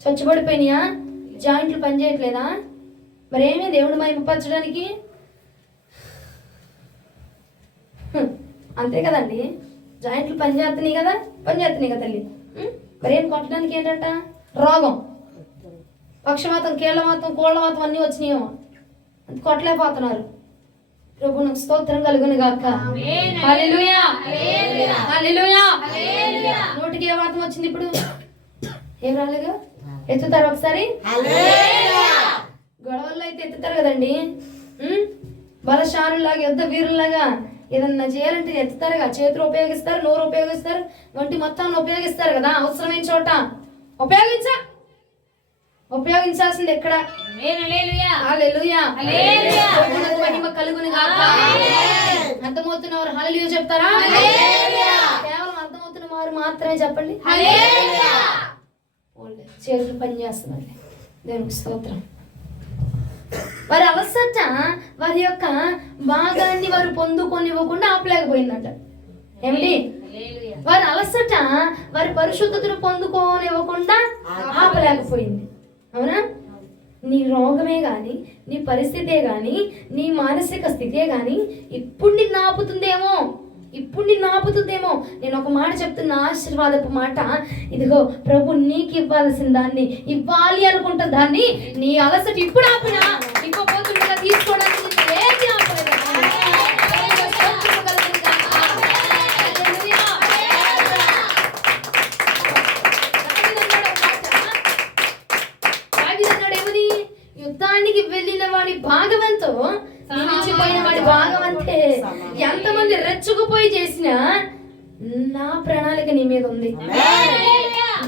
చచ్చిపడిపోయినాయా? జాయింట్లు పనిచేయట్లేదా? మరేమీ దేవుడు మైపరచడానికి? అంతే కదండి, జాయింట్లు పనిచేస్తున్నాయి కదా తల్లి. మరేం కొట్టడానికి ఏంటంట? రోగం, పక్షవాతం, కీళ్ళవాతం, కోళ్ళవాతం అన్నీ వచ్చినాయేమో, కొట్టలేకపోతున్నారు. ప్రభువునకు స్తోత్రం కలుగును గాక. హల్లెలూయా. హల్లెలూయా. నోటికి ఏ వాతం వచ్చింది? ఇప్పుడు ఏం రాలేగా? ఎత్తుతారు ఒకసారి? గొడవల్లో అయితే ఎత్తుతారు కదండి. బలశాలులాగా యుద్ధ వీరులాగా ఏదన్నా చేయాలంటే ఎత్తుతారుగా. చేతులు ఉపయోగిస్తారు, నోరు ఉపయోగిస్తారు, వంటి మొత్తాన్ని ఉపయోగిస్తారు కదా. అవసరమైన చోట ఉపయోగించాల్సింది ఎక్కడ? హల్లెలూయా. ప్రభువునకు మహిమ కలుగును గాక. అర్థమవుతున్న వారు హల్లెలూయా చెప్తారా? కేవలం అర్థమవుతున్న వారు మాత్రమే చెప్పండి. చేతులు పని చేస్తున్నాండి. దేవునికి స్తోత్రం. వారి అలసట వారి యొక్క భాగాన్ని వారు పొందుకొనివ్వకుండా ఆపలేకపోయిందంట. ఏమిటి? వారి అలసట వారి పరిశుద్ధతను పొందుకోనివ్వకుండా ఆపలేకపోయింది. అవునా? నీ రోగమే గాని, నీ పరిస్థితే గాని, నీ మానసిక స్థితే గాని ఇప్పుడు నిన్ను ఆపుతుందేమో. నేను ఒక మాట చెప్తున్న, ఆశీర్వాదపు మాట. ఇదిగో ప్రభు నీకు ఇవ్వాల్సిన దాన్ని ఇవ్వాలి అనుకుంటున్న దాన్ని నీ అలసట ఇప్పుడు ఆపినా ఇవ్వబోతుండగా తీసుకోవడానికి ఏది ఆపలేదు. యుద్ధానికి వెళ్ళిన వాడి భాగవంతో నిలిచిపోయిన వాడి భాగవంతే. ఎంతమంది రెచ్చుకుపోయి చేసినా నా ప్రణాళిక నీ మీద ఉంది.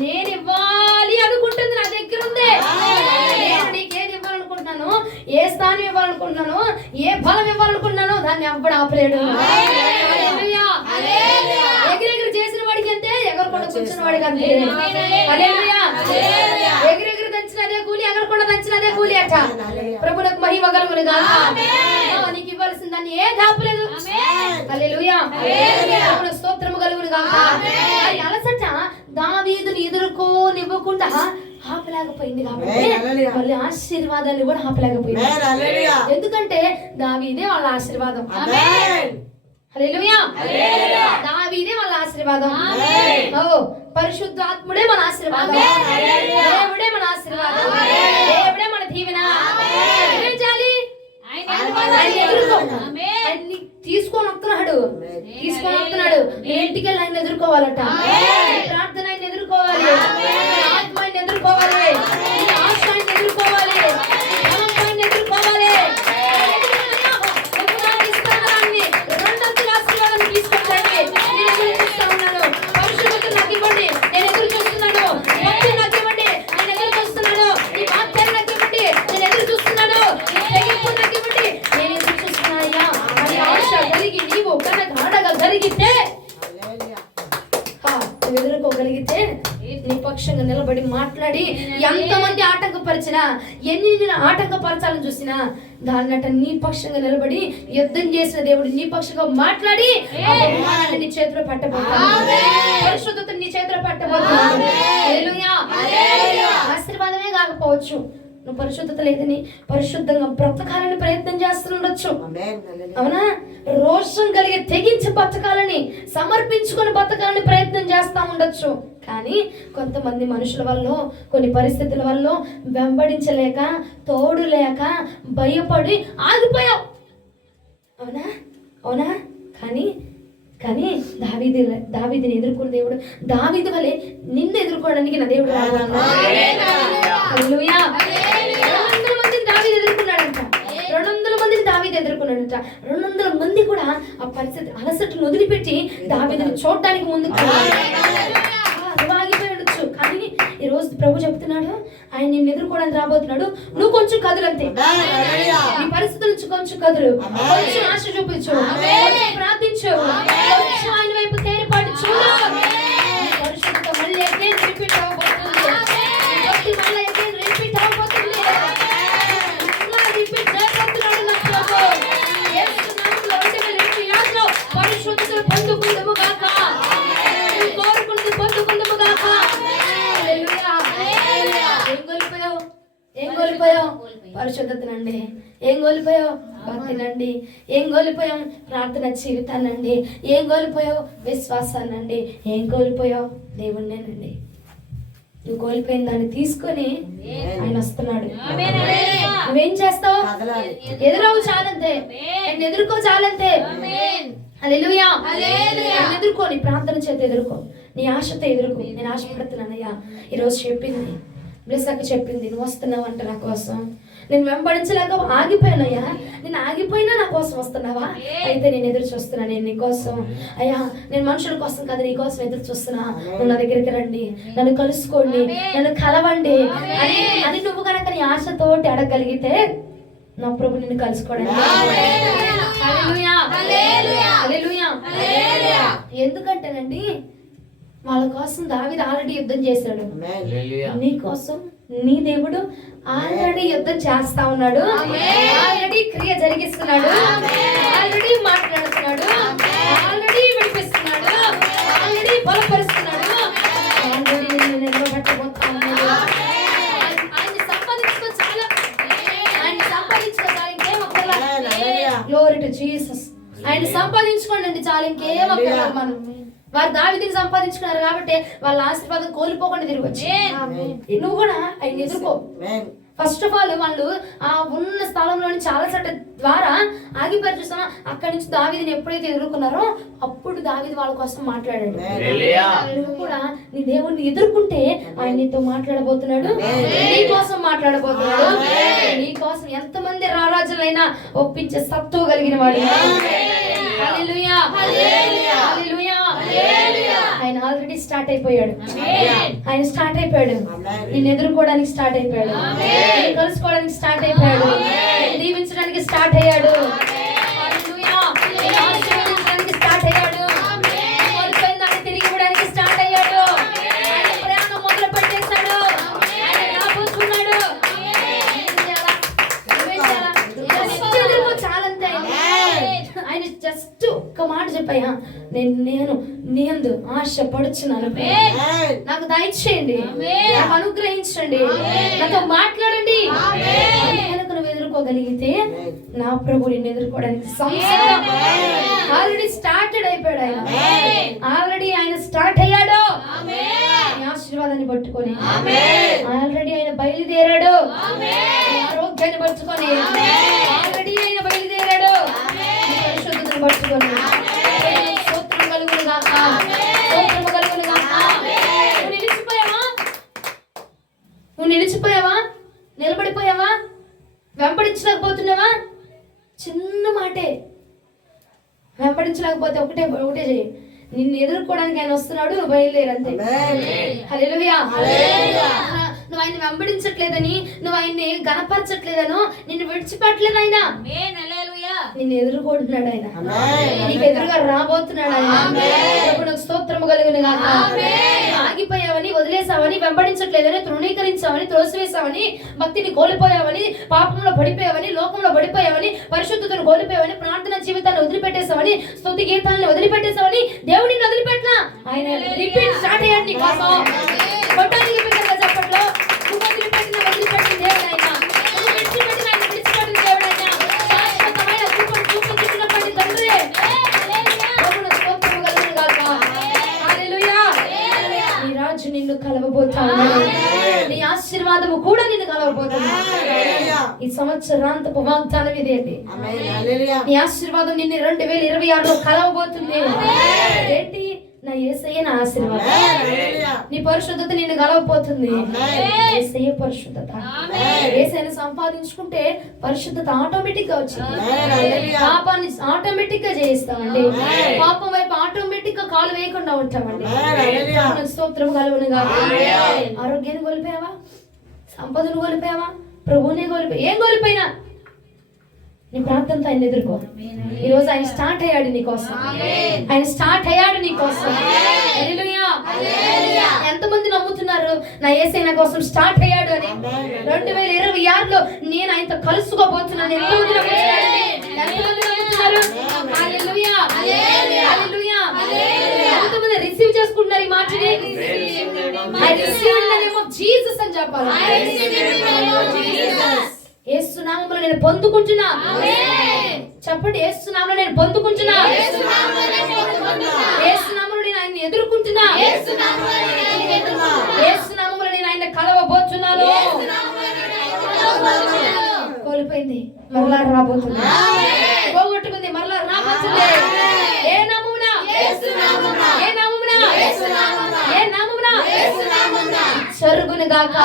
నేను ఇవ్వాలి అనుకుంటుంది నా దగ్గర ఉంది. నేను నీకేది ఇవ్వాలనుకుంటున్నాను, ఏ స్థానం ఇవ్వాలనుకుంటున్నాను, ఏ బలం ఇవ్వాలనుకుంటున్నాను, దాన్ని ఎవ్వడు ఆపలేడు. ఎగిరెగిరి చేసిన వాడికి అంతే, ఎగరకుండా కూర్చున్న వాడికి అంతే. ఎగిరెగిరి దంచిన అదే కూలి, ఎగరకుండా దంచిన అదే కూలి అట. ప్రభువునకు మహిమ కలుగును గాక. నీకు ఇవ్వాల్సిన దాన్ని ఏ ఆపలేదు. హల్లెలూయా. ప్రభువునకు స్తోత్రము కలుగును గాక. అలసట దావీదుని ఎదుర్కోనివ్వకుండా ఆపలేకపోయింది కాబట్టి మళ్ళీ ఆశీర్వాదాన్ని కూడా ఆపలేకపోయింది. ఎందుకంటే దావీదే వాళ్ళ ఆశీర్వాదం. హల్లెలూయా. దావీదే వాళ్ళ ఆశీర్వాదం. పరిశుద్ధాత్ముడే మన ఆశీర్వాదం. దేవుడే మన ఆశీర్వాదం. దేవుడే మన దీవెన. ఏం చేయాలి? తీసుకొని వస్తున్నాడు. ఇంటికి వెళ్ళి ఆయన ఎదుర్కోవాలట. ప్రార్థన ఆయన ఎదుర్కోవాలి. ఆత్మ ఆయన ఎదుర్కోవాలి. ఆశ ఆయన ఎదుర్కోవాలి. ఆయన ఎదుర్కోవాలి. ఎదుర్కోగలిగితే నీ పక్షంగా నిలబడి మాట్లాడి ఎంతమంది ఆటంకపరిచినా, ఎన్ని ఆటంకపరచాలని చూసినా దాన్నట నీ పక్షంగా నిలబడి యుద్ధం చేసిన దేవుడు నీ పక్షంగా మాట్లాడి నీ చేతిలో పట్టబోతున్నాడు. పరిశుద్ధత నీ చేతిలో పట్టబోతున్నాడు. హల్లెలూయా. ఆశీర్వాదమే కాకపోవచ్చు, నువ్వు పరిశుద్ధత లేదని పరిశుద్ధంగా బ్రతకాలని ప్రయత్నం చేస్తుండొచ్చు. అవునా? రోషం కలిగి తెగించి బతకాలని, సమర్పించుకొని బతకాలని ప్రయత్నం చేస్తా ఉండొచ్చు. కానీ కొంతమంది మనుషుల వల్ల, కొన్ని పరిస్థితుల వల్ల వెంబడించలేక, తోడు లేక, భయపడి ఆగిపోయావు. అవునా? కానీ దావీదుని ఎదుర్కొన్న దేవుడు, దావీదు వలె నిన్ను ఎదుర్కోవడానికి నా దేవుడు. హల్లెలూయా. 200 మందిని దావీదు ఎదుర్కొన్నాడంట. 200 మంది కూడా ఆ పరిస్థితి అలసటను వదిలిపెట్టి దావీదుని చూడడానికి ముందుకు ఆగిపోయి ఉండొచ్చు. కానీ ఈ రోజు ప్రభు చెప్తున్నాడు, ఆయన నిన్ను ఎదుర్కోవడానికి రాబోతున్నాడు. నువ్వు కొంచెం కదులంతే. నీ పరిస్థితుల నుంచి కొంచెం కదులు, కొంచెం ఆశ చూపించు, ప్రార్థించు, కొంచెం ఆయన వైపు తేరిపాటు చూడు. పరిశుద్ధత మళ్ళీ అయితే రిపీట్ అవ్వబోతుంది. పరిశుద్ధతను పొందుకుందుము గాక. కోరుకుంటూ పొందుకుందుము గాక. ఏం కోల్పోయావు? పరిశుద్ధతనండి. ఏం కోల్పోయావు? భక్తినండి. ఏం కోల్పోయాం? ప్రార్థన జీవితానండి. ఏం కోల్పోయావు? విశ్వాసానండి. ఏం కోల్పోయావు? దేవుణ్ణేనండి. నువ్వు కోల్పోయిన దాన్ని తీసుకొని ఆయన వస్తున్నాడు. నువ్వేం చేస్తావు? ఎదురవు చాలంతే, నేను ఎదుర్కో చాలంతే. హల్లెలూయా. ఎదుర్కో, నీ ప్రార్థన చేత ఎదుర్కో, నీ ఆశతో ఎదుర్కో. నేను ఆశపడుతున్నానయ్యా. ఈరోజు చెప్పింది బ్లెస్సక్క చెప్పింది, నువ్వు వస్తున్నావంట నా కోసం. నేను వెంబడించలేక ఆగిపోయానయ్యా, నేను ఆగిపోయినా నా కోసం వస్తున్నావా? అయితే నేను ఎదురు చూస్తున్నా, నేను నీ కోసం. అయ్యా నేను మనుషుల కోసం కాదు, నీ కోసం ఎదురు చూస్తున్నా. నువ్వు నా దగ్గరికి రండి, నన్ను కలుసుకోండి, నన్ను కలవండి అని నువ్వు కనుక నీ ఆశతోటి అడగగలిగితే నా ప్రభు నిన్ను కలుసుకోవడానికి. హల్లెలూయా, హల్లెలూయా. ఎందుకంటేనండి వాళ్ళ కోసం దావీదు ఆల్రెడీ యుద్ధం చేశాడు. నీ కోసం నీ దేవుడు ఆల్రెడీ యుద్ధం చేస్తా ఉన్నాడు, ఆల్రెడీ క్రియ జరిగిస్తున్నాడు, ఆల్రెడీ మాట్లాడుతున్నాడు, ఆల్రెడీ విడిపిస్తున్నాడు, ఆల్రెడీ బలపరుస్తున్నాడు, ఆల్రెడీ నిన్ను నిలబెట్టబోతా ఉన్నాడు. ఆయన సంపాదించుకోవాలి, ఆయన సంపాదించుకోవాలి, ఇంకేం అక్కర్లా. Glory to Jesus. ఆయన సంపాదించుకోండి చాలు, ఇంకేం అక్కర్లా. మనం వారు దావీదుని సంపాదించుకున్నారు కాబట్టి వాళ్ళ ఆశీర్వాదం కోల్పోకుండా తిరగచ్చు. నువ్వు కూడా ఆయన ఎదుర్కో. ఫస్ట్ ఆఫ్ ఆల్ వాళ్ళు ఆ ఉన్న స్థలంలోని చాలా చట్ట ద్వారా ఆగిపోయారు చూస్తామా. అక్కడి నుంచి దావీదుని ఎప్పుడైతే ఎదుర్కొన్నారో అప్పుడు దావీదు వాళ్ళ కోసం మాట్లాడాడు. నువ్వు కూడా నీ దేవుణ్ణి ఎదుర్కొంటే ఆయన నీతో మాట్లాడబోతున్నాడు, నీ కోసం మాట్లాడబోతున్నాడు. నీ కోసం ఎంతమంది రారాజులైనా ఒప్పించే సత్తువ కలిగిన వాడు. హల్లెలూయా, హల్లెలూయా. ఆయన ఆల్రెడీ స్టార్ట్ అయిపోయాడు, ఆయన స్టార్ట్ అయిపోయాడు. నిన్ను ఎదుర్కోవడానికి స్టార్ట్ అయిపోయాడు, నిన్ను కలుసుకోవడానికి స్టార్ట్ అయిపోయాడు, దీవించడానికి స్టార్ట్ అయ్యాడు, ఆశీర్వదించడానికి స్టార్ట్ అయ్యాడు, కోల్పోయిన దాన్ని తిరిగి ఇవ్వడానికి స్టార్ట్ అయ్యాడు. ఆయన ప్రయాణం మొదలు పెట్టేశాడు, ఆయన రాబోతున్నాడు. చాలంతే. ఆయన జస్ట్ ఒక్క మాట చెప్పాయా, నేను నీ యందు ఆశ పడుచున్నాను, నాకు దయచేయండి, నాకు అనుగ్రహించండి, నాతో మాట్లాడండి. కనుక నువ్వు ఎదుర్కోగలిగితే నా ప్రభు నిన్ను ఎదుర్కోవడానికి సంసిద్ధం. ఆల్రెడీ స్టార్టెడ్ అయిపోయాడు ఆయన, ఆల్రెడీ ఆయన స్టార్ట్ అయ్యాడు. ఆశీర్వాదాన్ని పట్టుకొని ఆల్రెడీ ఆయన బయలుదేరాడు, ఆరోగ్యాన్ని పట్టుకొని ఆల్రెడీ ఆయన బయలుదేరాడు, పరిశుద్ధతను పట్టుకొని. స్తోత్రం కలుగును గాక, స్తోత్రం కలుగును గాక. నువ్వు నిలిచిపోయావా, నిలబడిపోయావా, వెంబడించలేకపోతున్నావా? చిన్న మాటే, వెంబడించలేకపోతే ఒకటే చెయ్యి, నిన్ను ఎదుర్కోవడానికి ఆయన వస్తున్నాడు, నువ్వు బయలుదేరంతే. హల్లెలూయా. నువ్వు ఆయన వెంబడించట్లేదని, నువ్వు ఆయన్ని గణపరచట్లేదనో, నిన్ను విడిచిపెట్టలేదు ఆయన, నిన్ను ఎదుర్కొంటున్నాడు ఆయన, నీకు ఎదురుగా రాబోతున్నాడు ఆయన. ప్రభువుకు స్తోత్రము కలుగును గాక. ఆగిపోయావని, వదిలేసావని, వెంబడించట్లేదని, తృణీకరించావని, త్రోసివేసావని, భక్తిని కోల్పోయావని, పాపంలో పడిపోయావని, లోకంలో పడిపోయావని, పరిశుద్ధతను కోల్పోయావని, ప్రార్థన జీవితాన్ని వదిలిపెట్టేసావని, స్తుతి గీతాలను వదిలిపెట్టేసావని దేవుడిని వదిలిపెట్టినా ఆయన రిపీట్ స్టార్ట్ అయ్యాడు నీ కోసం. కొట్టానికి బిడ్డగా చెప్పట్లో నువ్వు వదిలిపెట్టిన దేవుడు ఆయన, నువ్వు విడిచిపెట్టిన ఆయన విడిచిపెట్టిన దేవుడు ఆయన. శాశ్వతమైన కృపను చూపించినప్పటి తండ్రి. ప్రభువుకు స్తోత్రము కలుగును గాక. హల్లెలూయా. నీ రాజు నిన్ను కలవబోతా ఉన్నాడు, నీ ఆశీర్వాదము కూడా నిన్ను కలవబోతుంది. ఈ సంవత్సరాంతపు వాగ్దానం ఇదేంటి, నీ ఆశీర్వాదం నిన్ను 2026లో కలవబోతుంది. ఏంటి? నా యేసయ్య నా ఆశీర్వాదం, నీ పరిశుద్ధత నిన్ను కలవబోతుంది. యేసయ్య పరిశుద్ధత, యేసయ్యను సంపాదించుకుంటే పరిశుద్ధత ఆటోమేటిక్ గా వచ్చింది. పాపాన్ని ఆటోమేటిక్ గా చేయిస్తామండి, పాపం వైపు ఆటోమేటిక్ గా కాలు వేయకుండా ఉంటామండి. స్తోత్రం కలుగును గాక. ఆరోగ్యాన్ని కోల్పోయావా, సంపదను కోల్పోయావా, ప్రభువునే కోల్పోయా, ఏం కోల్పోయినా నీ ప్రార్థనతో ఆయన ఎదుర్కో. ఈరోజు ఆయన స్టార్ట్ అయ్యాడు నీ కోసం, ఆయన స్టార్ట్ అయ్యాడు నీ కోసం. హల్లెలూయా. ఎంతమంది నమ్ముతున్నారు నా యేసయ్య నా కోసం స్టార్ట్ అయ్యాడు అని? 2026లో నేను ఆయనతో కలుసుకోబోతున్నాను. ఎంతమంది నమ్ముతున్నారు? హల్లెలూయా, హల్లెలూయా. ఎంతమంది రిసీవ్ చేసుకుంటున్నారు ఈ మాటని? I receive in the name of Jesus అని చెప్పాలి. యేసు నామములో నేను పొందుకుంటున్నా. చెప్పండి, యేసు నామములో నేను పొందుకుంటున్నా, యేసు నామములో నేను ఆయన్ని ఎదుర్కొంటున్నా, యేసు నామములో నేను ఆయన్ని కలవబోతున్నాను. కోల్పోయింది మరలా రాబోతుంది, పోగొట్టుకుంది మరలా రాబోతుంది. ఏ నామమున? ఏ నామమున? ఏ నామమున? జరుగును గాక.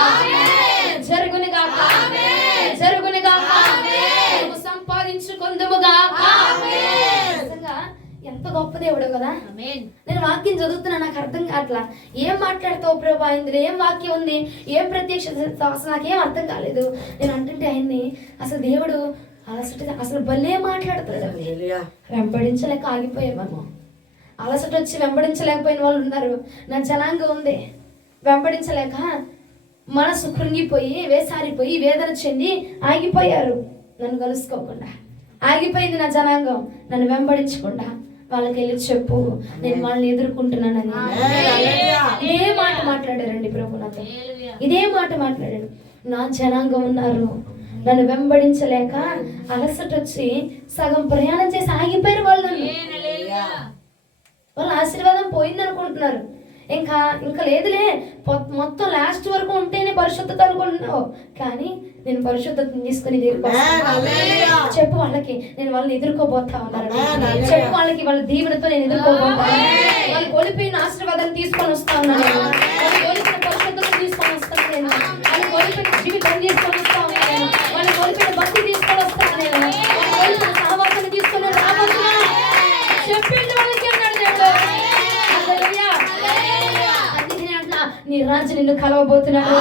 గొప్ప దేవుడు కదా. ఆమేన్. నేను వాక్యం చదువుతున్నా, నాకు అర్థం కావట్లా. ఏం మాట్లాడతావు ప్రభా, ఇందులో ఏం వాక్యం ఉంది, ఏం ప్రత్యక్షత, అసలు నాకేం అర్థం కాలేదు. నేను అంటుంటే ఆయన్ని అసలు దేవుడు అసలు భలే మాట్లాడతాడు. వెంబడించలేక ఆగిపోయామేమో. అలసట వచ్చి వెంబడించలేకపోయిన వాళ్ళు ఉన్నారు. నా జనాంగం ఉంది, వెంబడించలేక మనసు కృంగిపోయి వేసారిపోయి వేదన చెంది ఆగిపోయారు. నన్ను కలుసుకోకుండా ఆగిపోయింది నా జనాంగం. నన్ను వెంబడించకుండా వాళ్ళకి వెళ్ళి చెప్పు, నేను వాళ్ళని ఎదుర్కొంటున్నానని. ఇదే మాట మాట్లాడారండి ప్రభు నాతో, ఇదే మాట మాట్లాడాడు. నా జనాంగం ఉన్నారు, నన్ను వెంబడించలేక అలసట వచ్చి సగం ప్రయాణం చేసి ఆగిపోయిన వాళ్ళు. వాళ్ళ ఆశీర్వాదం పోయింది అనుకుంటున్నారు. ఇంకా లేదులే, మొత్తం లాస్ట్ వరకు ఉంటేనే పరిశుద్ధత అనుకుంటున్నావు. కానీ నేను పరిశుద్ధతను తీసుకుని చెప్పు వాళ్ళకి, నేను వాళ్ళని ఎదుర్కోబోతా ఉన్నాను. చెప్పు వాళ్ళకి, వాళ్ళ దీవెనతో నేను ఎదుర్కోబోతా. వాళ్ళు కోల్పోయిన ఆశీర్వాదాన్ని తీసుకొని వస్తా ఉన్నాను. వాళ్ళు కోల్పోయిన పరిశుద్ధతను తీసుకొని వస్తాను నేను. వాళ్ళు కోల్పోయిన జీవితాన్ని తీసుకొని వస్తా ఉన్నాను. వాళ్ళు కోల్పోయిన భక్తి తీసుకొని వస్తాను నేను. వాళ్ళు కోల్పోయిన సహవాసాన్ని తీసుకొని రాబోతున్నా చెప్పింది వాళ్ళకి అన్నాడు దేవుడు. నీ రాజు నిన్ను కలవబోతున్నాడు.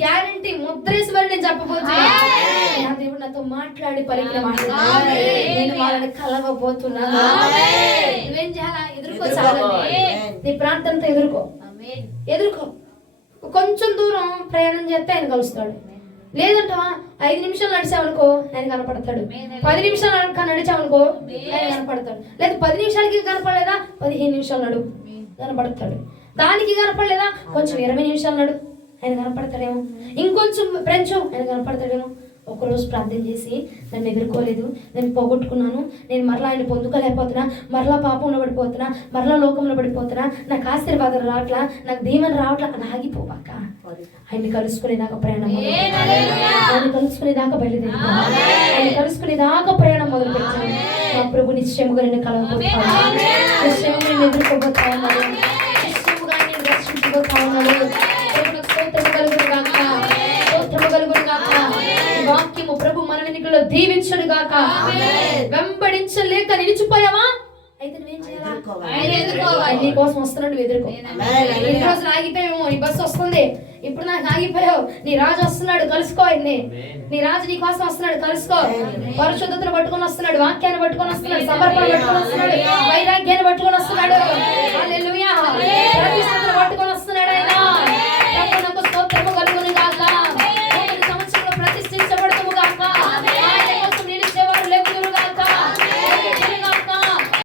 గ్యారంటీ ముద్రేసి మరి నేను చెప్పబోతున్నా. దేవుడు నాతో మాట్లాడి పలికిన మాట, నేను వాళ్ళని కలవబోతున్నాను. నువ్వేం చేయాలా? ఎదుర్కోసాలండి. నీ ప్రార్థనతో ఎదుర్కో. కొంచెం దూరం ప్రయాణం చేస్తే ఆయన కలుస్తాడు. లేదంటావా 5 నిమిషాలు నడిచావనుకో ఆయన కనపడతాడు. 10 నిమిషాలు నడిచావనుకో ఆయన కనపడతాడు. లేదా 10 నిమిషాలకి కనపడలేదా 15 నిమిషాలు నడు కనపడతాడు. దానికి కనపడలేదా కొంచెం 20 నిమిషాలు నడు ఆయన కనపడతాడేమో. ఇంకొంచెం పెంచు ఆయన కనపడతాడేమో. ఒకరోజు ప్రార్థన చేసి నన్ను ఎదుర్కోలేదు, నేను పోగొట్టుకున్నాను, నేను మరలా ఆయన పొందుకోలేకపోతున్నా, మరలా పాపంలో పడిపోతున్నా, మరలా లోకంలో పడిపోతున్నా, నాకు ఆశీర్వాదం రావట్లా, నాకు దీవెన రావట్లా అని ఆగిపోవాక ఆయన్ని కలుసుకునేదాకా ప్రయాణం, ఆయన కలుసుకునేదాకా బయలుదేరి, ఆయన కలుసుకునేదాకా ప్రయాణం మొదలు పెట్టాను. మా ప్రభు నిశ్చయముగా నేను కలవబోతాను, నిశ్చయముగా నేను ఎదుర్కోబోతా ఉన్నాను, నిశ్చయముగా నేను రక్షించబోతా ఉన్నాను. వాక్యము ప్రభు మన వెనుకలో దీవించును గాక. వెంబడించలేక నిలిచిపోయావా? అయితే నువ్వేం చేయాలి? నీ కోసం వస్తున్నాడు, నువ్వు ఎదుర్కో. ఈ రోజు ఆగిపోయావు, నీ బస్సు వస్తుంది, ఇప్పుడు నాకు ఆగిపోయావు, నీ రాజు వస్తున్నాడు, కలుసుకో. ఆయన్ని, నీ రాజు నీ కోసం వస్తున్నాడు, కలుసుకో. పరిశుద్ధతను పట్టుకొని వస్తున్నాడు, వాక్యాన్ని పట్టుకొని వస్తున్నాడు, సమర్పణ పట్టుకొని వస్తున్నాడు, వైరాగ్యాన్ని పట్టుకొని వస్తున్నాడు, హల్లెలూయా, ప్రతిష్టను పట్టుకొని